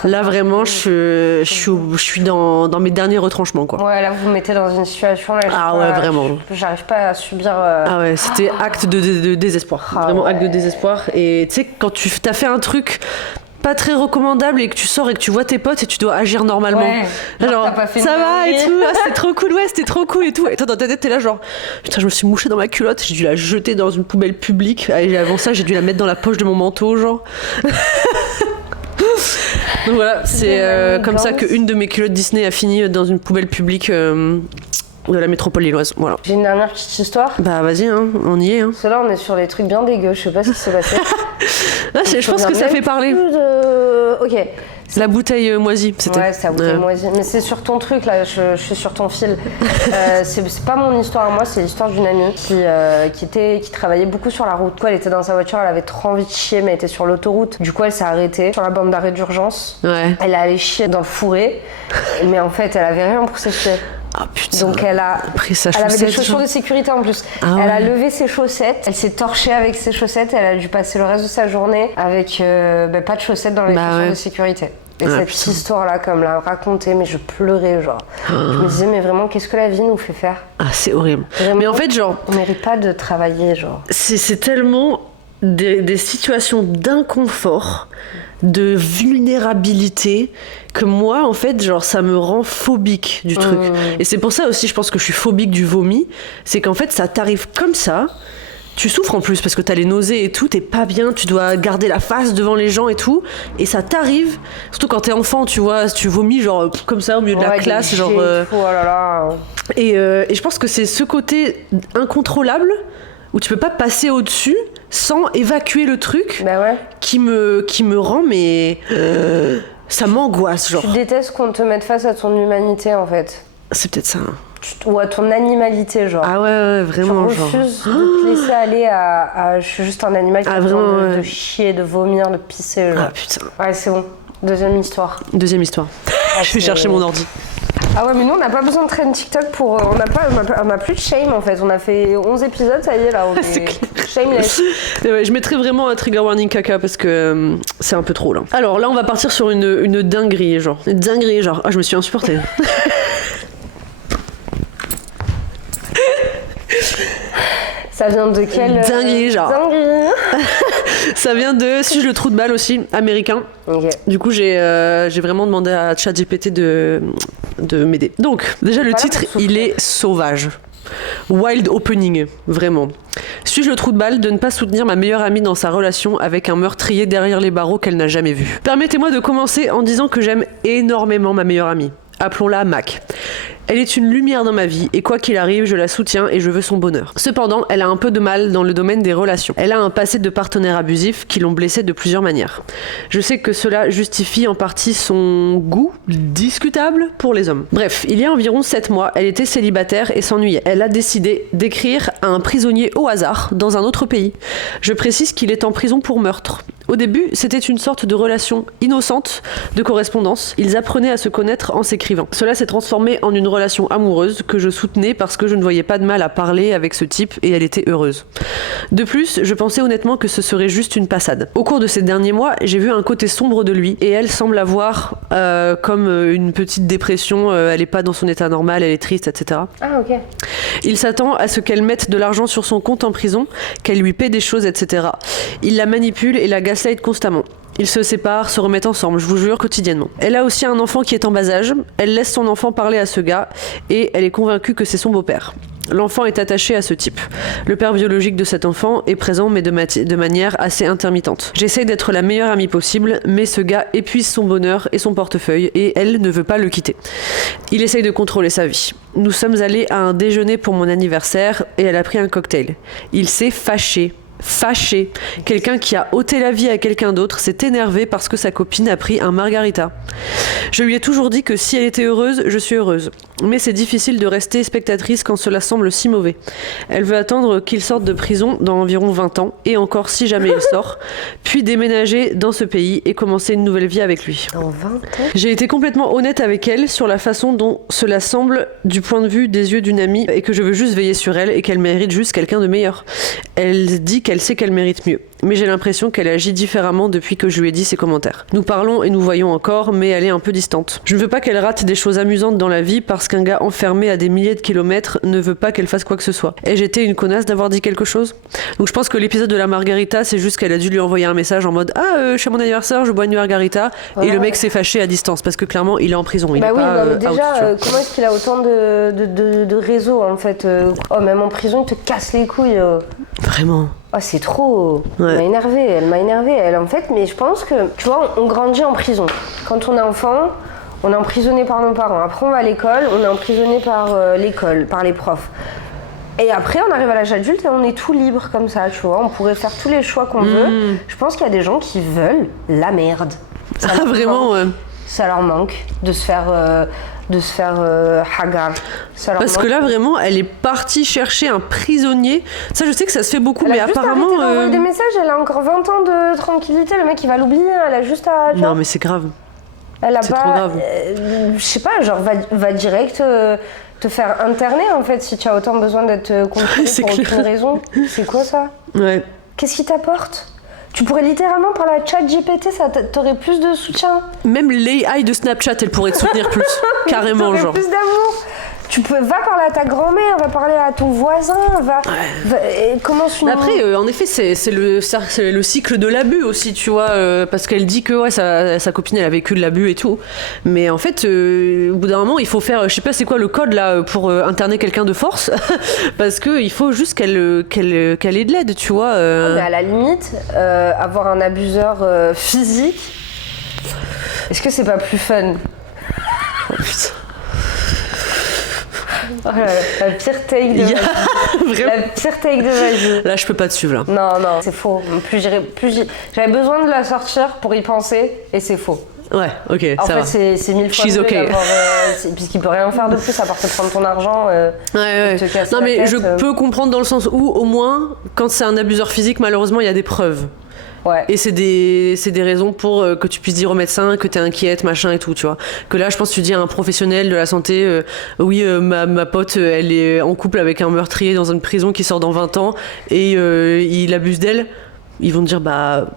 là vraiment je suis dans mes derniers retranchements quoi. Ouais là vous mettez dans une situation là. Ouais vraiment. J'arrive pas à subir. Ah ouais c'était acte de désespoir. Vraiment acte de désespoir. Et tu sais quand tu t'as fait un truc pas très recommandable et que tu sors et que tu vois tes potes et tu dois agir normalement. Ouais, genre ça va et tout, c'était trop cool, ouais, c'était trop cool et tout. Et toi dans ta tête t'es là genre putain je me suis mouchée dans ma culotte, j'ai dû la jeter dans une poubelle publique. Et avant ça j'ai dû la mettre dans la poche de mon manteau genre. Donc voilà, c'est comme ça qu'une de mes culottes Disney a fini dans une poubelle publique de la métropole lilloise, voilà. J'ai une dernière petite histoire. Bah vas-y, hein, on y est. Hein. Parce que là on est sur des trucs bien dégueux, je sais pas ce qui s'est passé. Là, je pense que ça fait parler. Ok. La bouteille moisie, c'était. Ouais, c'est la bouteille moisie. Mais c'est sur ton truc, là, je suis sur ton fil. C'est pas mon histoire à moi, c'est l'histoire d'une amie qui travaillait beaucoup sur la route. Quoi, elle était dans sa voiture, elle avait trop envie de chier, mais elle était sur l'autoroute. Du coup, elle s'est arrêtée sur la bande d'arrêt d'urgence. Ouais. Elle est allée chier dans le fourré, mais en fait, elle avait rien pour s'essuyer. Ah putain. Donc elle a pris sa chaussette. Elle avait des chaussures genre. de sécurité en plus. Elle a levé ses chaussettes, elle s'est torchée avec ses chaussettes, elle a dû passer le reste de sa journée avec pas de chaussettes dans les chaussures de sécurité. Et cette histoire-là, comme l'a racontée, mais je pleurais, genre. Je me disais, mais vraiment, qu'est-ce que la vie nous fait faire? Ah, c'est horrible. Vraiment, mais en fait, genre... On mérite pas de travailler, genre. C'est tellement des situations d'inconfort, de vulnérabilité, que moi, en fait, genre, ça me rend phobique du truc. Et c'est pour ça aussi, je pense que je suis phobique du vomi. C'est qu'en fait, ça t'arrive comme ça... Tu souffres en plus parce que t'as les nausées et tout, t'es pas bien, tu dois garder la face devant les gens et tout, et ça t'arrive, surtout quand t'es enfant, tu vois, tu vomis genre comme ça au milieu de la classe, genre. Et je pense que c'est ce côté incontrôlable où tu peux pas passer au-dessus sans évacuer le truc qui me rend mais ça m'angoisse genre. Tu détestes qu'on te mette face à ton humanité en fait. C'est peut-être ça. Ou à ton animalité, genre. Ah ouais, vraiment, genre. Je refuse de te laisser aller à je suis juste un animal qui a besoin de chier, de vomir, de pisser, genre. Ah putain. Ouais, c'est bon. Deuxième histoire. Je vais chercher mon ordi. Ah ouais, mais nous, on n'a pas besoin de traîner TikTok pour... On n'a plus de shame, en fait. On a fait 11 épisodes, ça y est, là. On est shameless. Ouais, je mettrai vraiment un trigger warning caca parce que c'est un peu trop, là. Alors là, on va partir sur une dinguerie, genre. Une dinguerie, genre. Ah, je me suis insupportée. Ça vient de quel... Dinguerie, genre. Dinguerie. Ça vient de Suis-je le trou de balle aussi, américain. Okay. Du coup, j'ai vraiment demandé à ChatGPT de m'aider. Donc, déjà, le titre, il est sauvage. Wild opening, vraiment. Suis-je le trou de balle de ne pas soutenir ma meilleure amie dans sa relation avec un meurtrier derrière les barreaux qu'elle n'a jamais vu? Permettez-moi de commencer en disant que j'aime énormément ma meilleure amie. Appelons-la Mac. Elle est une lumière dans ma vie et quoi qu'il arrive, je la soutiens et je veux son bonheur. Cependant, elle a un peu de mal dans le domaine des relations. Elle a un passé de partenaires abusifs qui l'ont blessée de plusieurs manières. Je sais que cela justifie en partie son goût discutable pour les hommes. Bref, il y a environ 7 mois, elle était célibataire et s'ennuyait. Elle a décidé d'écrire à un prisonnier au hasard dans un autre pays. Je précise qu'il est en prison pour meurtre. Au début, c'était une sorte de relation innocente de correspondance. Ils apprenaient à se connaître en s'écrivant. Cela s'est transformé en une relation amoureuse que je soutenais parce que je ne voyais pas de mal à parler avec ce type et elle était heureuse. De plus, je pensais honnêtement que ce serait juste une passade. Au cours de ces derniers mois, j'ai vu un côté sombre de lui et elle semble avoir comme une petite dépression. Elle n'est pas dans son état normal, elle est triste, etc. Ah, ok. Il s'attend à ce qu'elle mette de l'argent sur son compte en prison, qu'elle lui paie des choses, etc. Il la manipule et la gaslight constamment. Ils se séparent, se remettent ensemble, je vous jure, quotidiennement. Elle a aussi un enfant qui est en bas âge. Elle laisse son enfant parler à ce gars et elle est convaincue que c'est son beau-père. L'enfant est attaché à ce type. Le père biologique de cet enfant est présent mais de manière assez intermittente. J'essaie d'être la meilleure amie possible, mais ce gars épuise son bonheur et son portefeuille et elle ne veut pas le quitter. Il essaye de contrôler sa vie. Nous sommes allés à un déjeuner pour mon anniversaire et elle a pris un cocktail. Il s'est fâché. Quelqu'un qui a ôté la vie à quelqu'un d'autre s'est énervé parce que sa copine a pris un margarita. Je lui ai toujours dit que si elle était heureuse, je suis heureuse. Mais c'est difficile de rester spectatrice quand cela semble si mauvais. Elle veut attendre qu'il sorte de prison dans environ 20 ans, et encore si jamais il sort, puis déménager dans ce pays et commencer une nouvelle vie avec lui. Dans 20 ans ? J'ai été complètement honnête avec elle sur la façon dont cela semble du point de vue des yeux d'une amie et que je veux juste veiller sur elle et qu'elle mérite juste quelqu'un de meilleur. Elle dit qu'elle sait qu'elle mérite mieux. Mais j'ai l'impression qu'elle agit différemment depuis que je lui ai dit ses commentaires. Nous parlons et nous voyons encore, mais elle est un peu distante. Je ne veux pas qu'elle rate des choses amusantes dans la vie parce qu'un gars enfermé à des milliers de kilomètres ne veut pas qu'elle fasse quoi que ce soit. Ai-je été une connasse d'avoir dit quelque chose ? Donc je pense que l'épisode de la margarita, c'est juste qu'elle a dû lui envoyer un message en mode « Ah, je suis à mon anniversaire, je bois une margarita » et le mec s'est fâché à distance parce que clairement, il est en prison. Il est pas mais déjà, out, comment est-ce qu'il a autant de réseaux en fait Oh, même en prison, il te casse les couilles. Vraiment. Oh, c'est trop. Ouais. Elle m'a énervée, elle en fait, mais je pense que, tu vois, on grandit en prison. Quand on est enfant, on est emprisonné par nos parents. Après, on va à l'école, on est emprisonné par l'école, par les profs. Et après, on arrive à l'âge adulte et on est tout libre comme ça, tu vois. On pourrait faire tous les choix qu'on veut. Je pense qu'il y a des gens qui veulent la merde. Ah, vraiment, ouais. Ça leur manque de se faire hagar. Parce que là, vraiment, elle est partie chercher un prisonnier. Ça, je sais que ça se fait beaucoup, mais apparemment. Elle a envoyé des messages, elle a encore 20 ans de tranquillité. Le mec, il va l'oublier. Elle a juste à. Non, mais c'est grave. Elle a c'est pas. Trop grave. Je sais pas, genre, va direct te faire interner en fait si tu as autant besoin d'être contrôlé pour aucune raison. C'est quoi ça ? Ouais. Qu'est-ce qui t'apporte ? Tu pourrais littéralement parler à ChatGPT, ça t'aurait plus de soutien. Même l'AI de Snapchat, elle pourrait te soutenir plus. Carrément, t'aurais genre. plus d'amour. Va parler à ta grand-mère, va parler à ton voisin, commence une... Après, en effet, c'est le cycle de l'abus aussi, tu vois, parce qu'elle dit que ouais, sa copine, elle a vécu de l'abus et tout. Mais en fait, au bout d'un moment, il faut faire, je sais pas c'est quoi le code là, pour interner quelqu'un de force, parce qu'il faut juste qu'elle ait de l'aide, tu vois. Mais à la limite, avoir un abuseur physique, est-ce que c'est pas plus fun ? Oh putain. Oh la pire take de ma vie. La pire take de ma vie. Là, je peux pas te suivre, là. Non, c'est faux. J'avais besoin de la sortir pour y penser, et c'est faux. Ouais, ok, en ça fait, va. c'est 1000 fois She's mieux okay. d'avoir... puisqu'il peut rien faire de plus à part te prendre ton argent. Ouais. Te casser Non, mais la tête, je peux comprendre dans le sens où, au moins, quand c'est un abuseur physique, malheureusement, il y a des preuves. Ouais. Et c'est des raisons pour que tu puisses dire au médecin que t'es inquiète, machin et tout, tu vois. Que là, je pense que tu dis à un professionnel de la santé, oui, ma pote, elle est en couple avec un meurtrier dans une prison qui sort dans 20 ans et il abuse d'elle. Ils vont te dire, bah,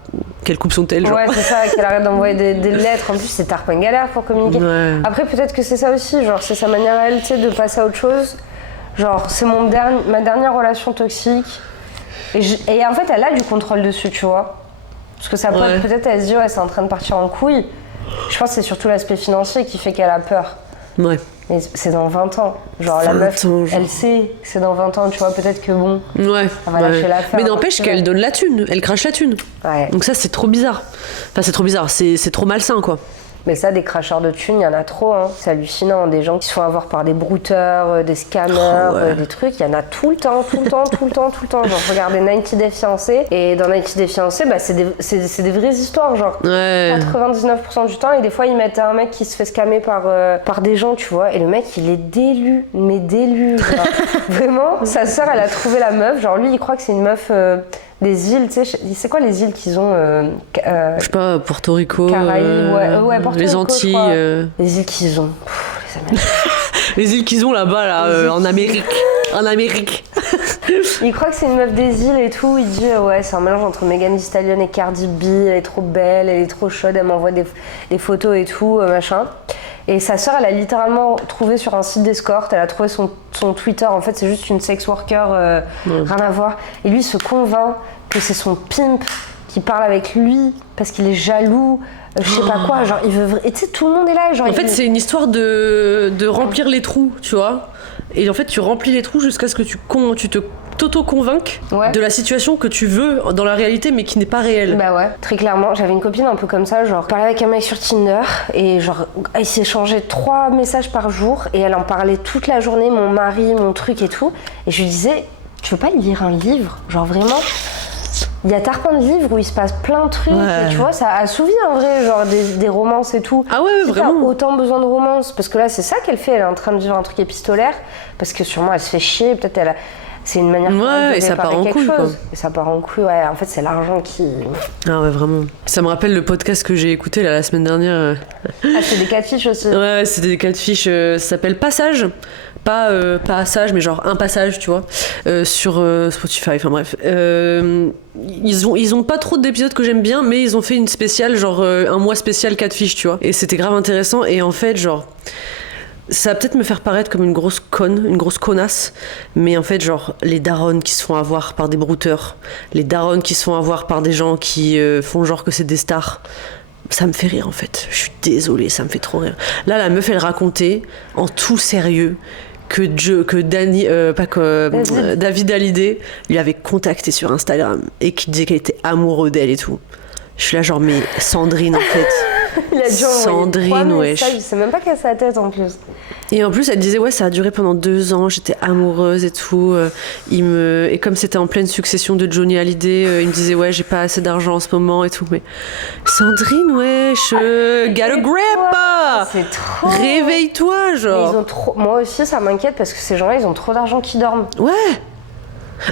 quelles coupes sont-elles, genre. Ouais, c'est ça, qu'elle arrête d'envoyer des lettres. En plus, c'est tarpin galère pour communiquer. Ouais. Après, peut-être que c'est ça aussi, genre, c'est sa manière à elle, tu sais, de passer à autre chose. Genre, c'est ma dernière relation toxique. Et en fait, elle a du contrôle dessus, tu vois. Parce que sa pote, peut-être, elle se dit, ouais, c'est en train de partir en couille. Je pense que c'est surtout l'aspect financier qui fait qu'elle a peur. Ouais. Mais c'est dans 20 ans. Genre, la meuf, elle sait que c'est dans 20 ans, tu vois, peut-être que bon. Ouais. Elle va lâcher l'affaire. Mais n'empêche qu'elle donne la thune, elle crache la thune. Ouais. Donc ça, c'est trop bizarre. Enfin, c'est trop bizarre, c'est trop malsain, quoi. Mais ça, des cracheurs de thunes, il y en a trop, hein. C'est hallucinant. Des gens qui se font avoir par des brouteurs, des scammers, des trucs, il y en a tout le temps. Genre, regardez 90 Day Fiancés, et dans 90 Day Fiancés, bah, c'est des vraies histoires, genre. Ouais. 99% du temps, et des fois, ils mettent un mec qui se fait scammer par des gens, tu vois, et le mec, il est délu, genre. Vraiment, sa sœur, elle a trouvé la meuf, genre, lui, il croit que c'est une meuf des îles, tu sais, c'est quoi les îles qu'ils ont Je sais pas, Porto Rico, Caraïbes, ouais, Porto les Rico, Antilles. Les îles qu'ils ont. Les Américains. Les îles qu'ils ont là-bas, là, en Amérique. En Amérique. Il croit que c'est une meuf des îles et tout. Il dit ouais, c'est un mélange entre Megan Thee Stallion et Cardi B. Elle est trop belle, elle est trop chaude. Elle m'envoie des photos et tout, machin. Et sa sœur, elle a littéralement trouvé sur un site d'escorte. Elle a trouvé son Twitter. En fait, c'est juste une sex worker, rien à voir. Et lui, il se convainc que c'est son pimp qui parle avec lui parce qu'il est jaloux. Je sais pas quoi. Genre, il veut. Et tu sais, tout le monde est là. Genre, en fait, c'est une histoire de remplir les trous, tu vois. Et en fait, tu remplis les trous jusqu'à ce que tu te t'auto-convainques de la situation que tu veux dans la réalité mais qui n'est pas réelle. Bah ouais, très clairement. J'avais une copine un peu comme ça, genre, parlait avec un mec sur Tinder et genre, il s'échangeait 3 messages par jour et elle en parlait toute la journée, mon mari, mon truc et tout. Et je lui disais, tu veux pas lire un livre? Genre vraiment, il y a plein de livres où il se passe plein de trucs et tu vois, ça assouvit en vrai, genre des romances et tout. Ah ouais, si vraiment. t'as autant besoin de romances, parce que là c'est ça qu'elle fait, elle est en train de vivre un truc épistolaire, parce que sûrement elle se fait chier, peut-être c'est une manière de et ça part en couille, chose. Et ça part en couille, ouais. En fait, c'est l'argent qui... Ah ouais, vraiment. Ça me rappelle le podcast que j'ai écouté là, la semaine dernière. Ah, c'est des catfish aussi. Ouais, c'était des catfish. Ça s'appelle Passage. Pas Passage, mais genre un passage, tu vois, sur Spotify. Enfin bref. Ils ont pas trop d'épisodes que j'aime bien, mais ils ont fait une spéciale, genre un mois spécial catfish, tu vois. Et c'était grave intéressant. Et en fait, genre... Ça va peut-être me faire paraître comme une grosse connasse, mais en fait, genre, les daronnes qui se font avoir par des brouteurs, les daronnes qui se font avoir par des gens qui font genre que c'est des stars, ça me fait rire en fait. Je suis désolée, ça me fait trop rire. Là, la meuf, elle racontait, en tout sérieux, que David Hallyday lui avait contacté sur Instagram et qu'il disait qu'elle était amoureux d'elle et tout. Je suis là genre, mais Sandrine en fait. Il a dû Sandrine, wesh. Je sais même pas quelle est sa tête en plus. Et en plus, elle disait, ouais, ça a duré pendant 2 ans, j'étais amoureuse et tout. Et comme c'était en pleine succession de Johnny Hallyday, il me disait, ouais, j'ai pas assez d'argent en ce moment et tout. Mais Sandrine, wesh, get a grip! C'est trop. Réveille-toi, genre. Mais ils ont trop... Moi aussi, ça m'inquiète parce que ces gens-là, ils ont trop d'argent qui dorment. Ouais.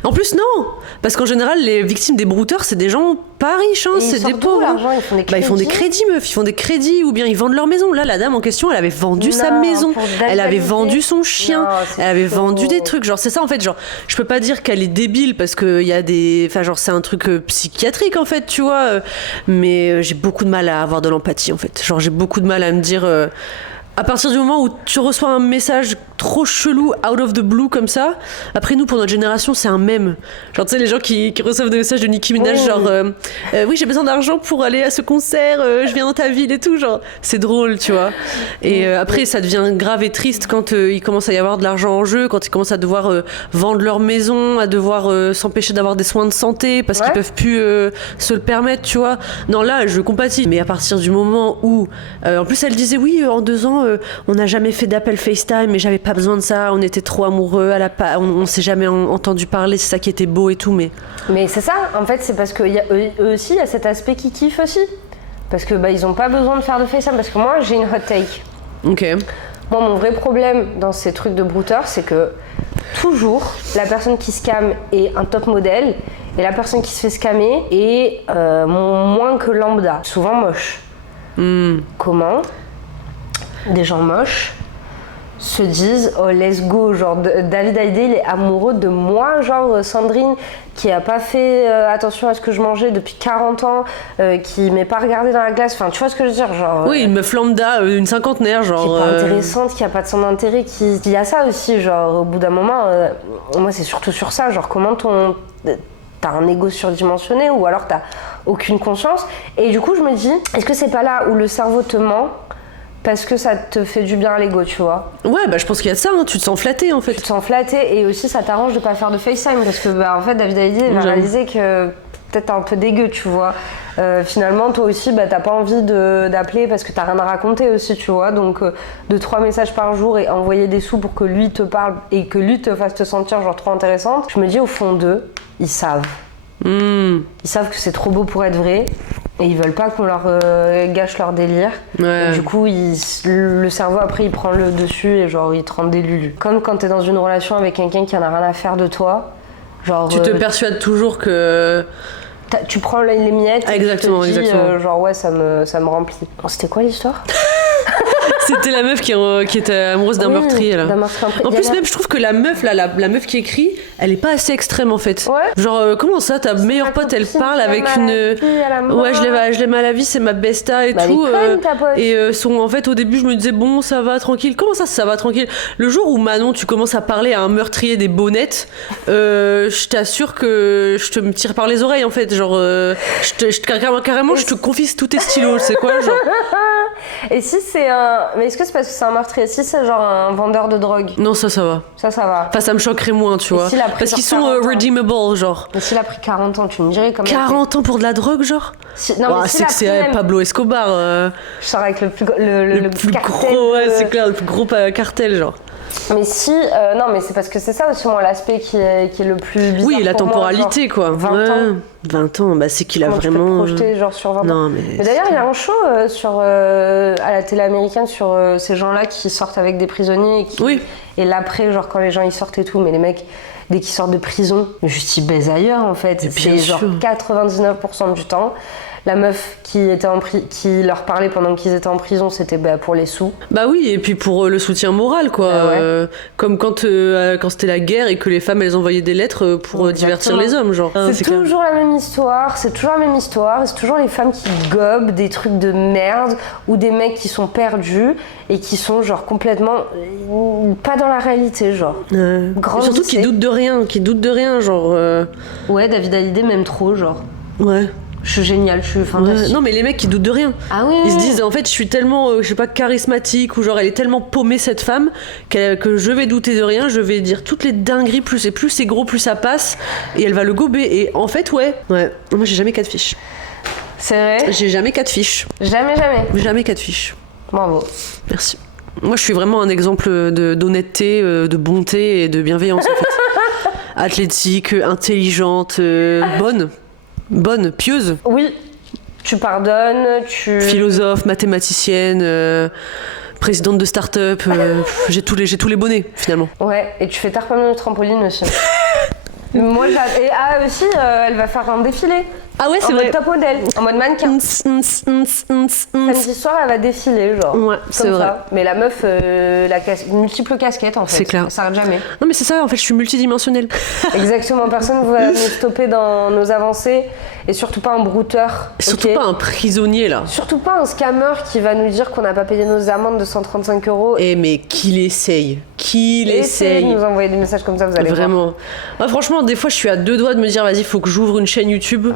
En plus, non! Parce qu'en général, les victimes des brouteurs, c'est des gens pas riches, hein, c'est des pauvres. L'argent, ils font des crédits. Bah, ils font des crédits, meuf, ils font des crédits ou bien ils vendent leur maison. Là, la dame en question, elle avait vendu sa maison, elle avait vendu son chien, elle avait vendu des trucs. Genre, c'est ça en fait. Genre, je peux pas dire qu'elle est débile parce qu'il y a des. Enfin, genre, c'est un truc psychiatrique en fait, tu vois. Mais j'ai beaucoup de mal à avoir de l'empathie en fait. Genre, j'ai beaucoup de mal à me dire. À partir du moment où tu reçois un message trop chelou, out of the blue comme ça, après nous, pour notre génération, c'est un mème. Genre, tu sais, les gens qui reçoivent des messages de Nicki Minaj, genre, oui, j'ai besoin d'argent pour aller à ce concert, je viens dans ta ville et tout, genre, c'est drôle, tu vois. Et après, ça devient grave et triste quand il commence à y avoir de l'argent en jeu, quand ils commencent à devoir vendre leur maison, à devoir s'empêcher d'avoir des soins de santé parce qu'ils peuvent plus se le permettre, tu vois. Non, là, je compatis. Mais à partir du moment où, en plus, elle disait, oui, en 2 ans, on n'a jamais fait d'appel FaceTime, mais j'avais pas besoin de ça, on était trop amoureux, on s'est jamais entendu parler, c'est ça qui était beau et tout, Mais c'est ça, en fait, c'est parce qu'eux aussi, il y a cet aspect qui kiffe aussi. Parce que ils ont pas besoin de faire de FaceTime, parce que moi, j'ai une hot take. Ok. Moi, mon vrai problème dans ces trucs de brouteurs, c'est que toujours, la personne qui scam est un top modèle, et la personne qui se fait scammer est moins que lambda, souvent moche. Comment des gens moches se disent oh let's go, genre David Hallyday il est amoureux de moi, genre Sandrine qui a pas fait attention à ce que je mangeais depuis 40 ans, qui m'est pas regardé dans la glace, enfin tu vois ce que je veux dire, genre oui, une meuf lambda, une cinquantenaire, genre qui est pas intéressante, qui a pas de son intérêt, qui y a ça aussi, genre au bout d'un moment moi c'est surtout sur ça, genre comment t'as un ego surdimensionné ou alors t'as aucune conscience, et du coup je me dis est-ce que c'est pas là où le cerveau te ment parce que ça te fait du bien à l'ego, tu vois. Ouais, bah je pense qu'il y a de ça, hein. Tu te sens flatté en fait. Tu te sens flatté et aussi ça t'arrange de pas faire de FaceTime parce que en fait David Hallyday va réaliser que peut-être t'es un peu dégueu, tu vois. Finalement toi aussi t'as pas envie d'appeler parce que t'as rien à raconter aussi, tu vois. Donc 2-3 messages par jour et envoyer des sous pour que lui te parle et que lui te fasse te sentir genre trop intéressante. Je me dis au fond d'eux, ils savent. Ils savent que c'est trop beau pour être vrai. Et ils veulent pas qu'on leur gâche leur délire. Ouais. Et du coup, le cerveau, après, il prend le dessus et genre, il te rend des lulus. Comme quand t'es dans une relation avec quelqu'un qui en a rien à faire de toi, Genre, Tu te persuades toujours que... tu prends les miettes exactement, et tu te dis, exactement. genre ouais ça me remplit. Oh, c'était quoi l'histoire? C'était la meuf qui était amoureuse d'un meurtrier là. En plus même je trouve que la meuf là, la meuf qui écrit, elle est pas assez extrême en fait. Ouais. Genre comment ça ta meilleure pote elle parle avec une ouais je l'aime à la vie, c'est ma besta et tout. En fait au début je me disais bon ça va tranquille. Comment ça va tranquille? Le jour où Manon tu commences à parler à un meurtrier des bonnettes, je t'assure que je te me tire par les oreilles en fait. Genre carrément je te confisque tous tes stylos, c'est quoi genre? Et si c'est un... Mais est-ce que c'est parce que c'est un meurtrier? Si c'est genre un vendeur de drogue? Non, ça va. Ça va. Enfin, ça me choquerait moins, tu vois. Parce qu'ils sont redeemable, genre. Mais s'il a pris 40 ans, tu me dirais quand même. 40 ans pour de la drogue, genre? Non, mais c'est que c'est Pablo Escobar. Je sors avec le plus cartel gros, ouais, c'est clair, le plus gros cartel, genre. Mais si, non, mais c'est parce que c'est ça aussi, moi, l'aspect qui est le plus bizarre. Oui, la temporalité, moi, quoi. 20 ans. 20 ans, bah c'est qu'il a Comment vraiment. Tu peux te projeter, genre, sur 20 ans. Non, mais d'ailleurs, il y a un show à la télé américaine sur ces gens-là qui sortent avec des prisonniers et l'après, genre, quand les gens ils sortent et tout, mais les mecs, dès qu'ils sortent de prison, juste ils baisent ailleurs, en fait. C'est genre 99% du temps. La meuf qui leur parlait pendant qu'ils étaient en prison, c'était pour les sous. Bah oui, et puis pour le soutien moral, quoi. Ouais. Comme quand c'était la guerre et que les femmes, elles envoyaient des lettres pour divertir les hommes, genre. C'est toujours la même histoire, c'est toujours les femmes qui gobent des trucs de merde ou des mecs qui sont perdus et qui sont genre complètement pas dans la réalité, genre. Surtout qui doutent de rien, genre. Ouais, David Hallyday même trop, genre. Ouais. Je suis géniale, je suis fantastique. Non mais les mecs qui doutent de rien. Ah oui. Ils se disent en fait je suis tellement je sais pas charismatique ou genre elle est tellement paumée cette femme que je vais douter de rien, je vais dire toutes les dingueries plus c'est gros plus ça passe et elle va le gober et en fait ouais. Moi j'ai jamais 4 fiches. C'est vrai? J'ai jamais 4 fiches. Jamais 4 fiches. Bravo. Merci. Moi je suis vraiment un exemple d'honnêteté, de bonté et de bienveillance en fait. Athlétique, intelligente, bonne, pieuse. Oui, tu pardonnes, philosophe, mathématicienne, présidente de start-up, j'ai tous les bonnets finalement. Ouais, et tu fais tarpon de trampoline aussi. Moi, aussi, elle va faire un défilé. Ah ouais, c'est vrai. En mode top modèle, en mode mannequin. Samedi soir, elle va défiler, genre. Ouais, c'est vrai. Ça. Mais la meuf, multiples casquettes, en fait. C'est clair. Ça s'arrête jamais. Non, mais c'est ça, en fait, je suis multidimensionnelle. Exactement, personne ne va nous stopper dans nos avancées. Et surtout pas un brouteur. Et surtout pas un prisonnier, là. Surtout pas un scammer qui va nous dire qu'on n'a pas payé nos amendes de 135 €. Eh, mais qu'il essaye. Essayez de nous envoyer des messages comme ça, vous allez Vraiment. Ouais, franchement, des fois, je suis à 2 doigts de me dire, vas-y, faut que j'ouvre une chaîne YouTube.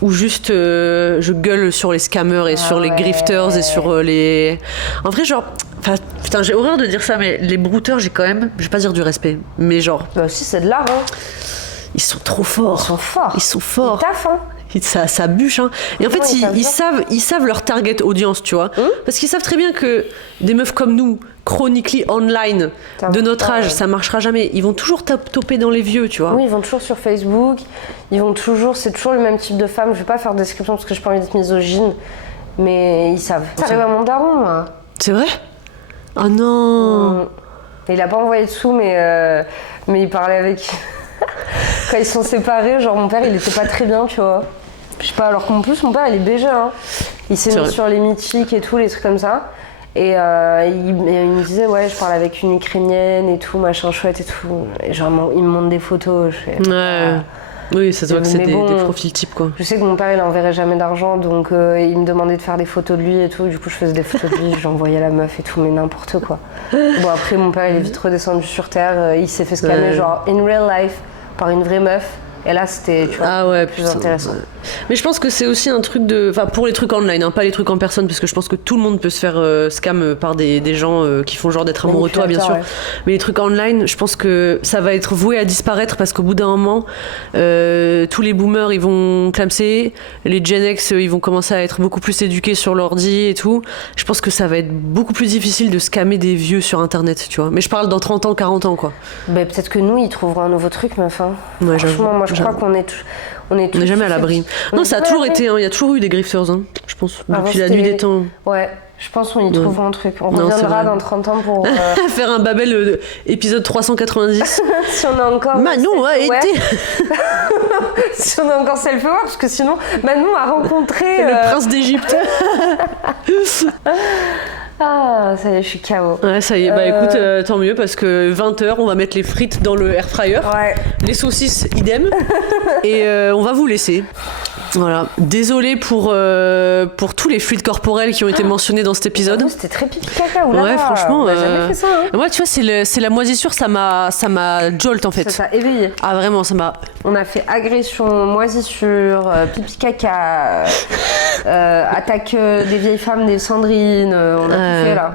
Ou juste je gueule sur les scammers et sur les grifters et sur les... En vrai, genre... Putain, j'ai horreur de dire ça, mais les brouteurs, j'ai quand même... Je vais pas dire du respect, mais genre... Bah aussi, c'est de l'art, hein. Ils sont trop forts. Ils sont forts. Ils taffent, hein. Ça bûche, hein. Et en fait, ils savent leur target audience, tu vois. Parce qu'ils savent très bien que des meufs comme nous, chronically online, de notre âge, ça marchera jamais. Ils vont toujours toper dans les vieux, tu vois. Oui, ils vont toujours sur Facebook. C'est toujours le même type de femme. Je vais pas faire de description parce que j'ai pas envie d'être misogyne. Mais ils savent. Ça arrive à mon daron, moi. C'est vrai? Ah non. Il a pas envoyé de sous, mais il parlait avec... Quand ils sont séparés, genre mon père, il était pas très bien, tu vois. Je sais pas, alors qu'en plus, mon père, il est BG, hein. Il s'est mis sur les mythiques et tout, les trucs comme ça. Et il me disait, ouais, je parle avec une Ukrainienne et tout, machin chouette et tout. Et genre, il me montre des photos. Je fais, oui, ça se voit que c'est des profils types, quoi. Je sais que mon père, il enverrait jamais d'argent, donc il me demandait de faire des photos de lui et tout. Du coup, je faisais des photos de lui, j'envoyais à la meuf et tout, mais n'importe quoi. Bon, après, mon père, il est vite redescendu sur terre. Il s'est fait scammer, genre, in real life, par une vraie meuf. Et là, c'était, tu vois, plus intéressant. Mais je pense que c'est aussi un truc de... Enfin, pour les trucs online, hein, pas les trucs en personne, parce que je pense que tout le monde peut se faire scam par des gens qui font genre d'être amoureux de toi, bien sûr. Ouais. Mais les trucs online, je pense que ça va être voué à disparaître, parce qu'au bout d'un moment, tous les boomers, ils vont clamser, les Gen X, ils vont commencer à être beaucoup plus éduqués sur l'ordi et tout. Je pense que ça va être beaucoup plus difficile de scammer des vieux sur Internet, tu vois. Mais je parle dans 30 ans, 40 ans, quoi. Bah, peut-être que nous, ils trouveront un nouveau truc, meuf. Hein. Ouais, franchement, moi, je crois qu'on est... On est jamais à l'abri. Non, ça a toujours été, il y a toujours eu des grifters, hein, je pense, depuis la nuit des temps. Ouais, Je pense qu'on y trouvera un truc. On Non, c'est reviendra vrai. dans 30 ans pour... Faire un Babel épisode 390. si on a encore... Manon a Ouais. été Si on a encore self-aware, parce que sinon, Manon a rencontré... le prince d'Égypte. Ah, ça y est, je suis KO. Ouais, ça y est, bah écoute, tant mieux parce que 20h, on va mettre les frites dans le air fryer, Ouais. les saucisses idem, et on va vous laisser. Voilà. Désolé pour tous les fluides corporels qui ont été mentionnés dans cet épisode. C'était très pipi caca, oulala. Ouais, franchement. On a jamais fait ça, hein. Moi, tu vois, c'est la moisissure, ça m'a jolt en fait. Ça t'a éveillé. Ah, vraiment, ça m'a. On a fait agression, moisissure, pipi caca, attaque des vieilles femmes, des Sandrine, on a tout fait là.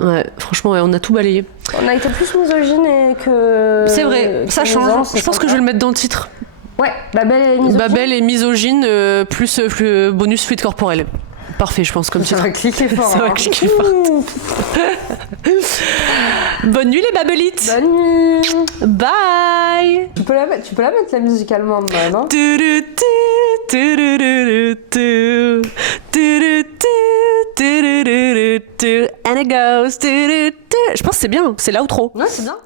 Ouais, franchement, ouais, on a tout balayé. On a été plus misogyne que... C'est vrai, ça change. Je pense que je vais le mettre dans le titre. Ouais, Babel et misogyne. Babel et misogyne, plus bonus fluide corporel. Parfait, je pense, comme Ça titre. va cliquer fort. Ça va cliquer fort. Bonne nuit les Babelites. Bonne nuit. Bye. Tu peux la mettre la musique allemande, là, non? And it goes. Je pense que c'est bien, c'est l'outro. Ouais, c'est bien.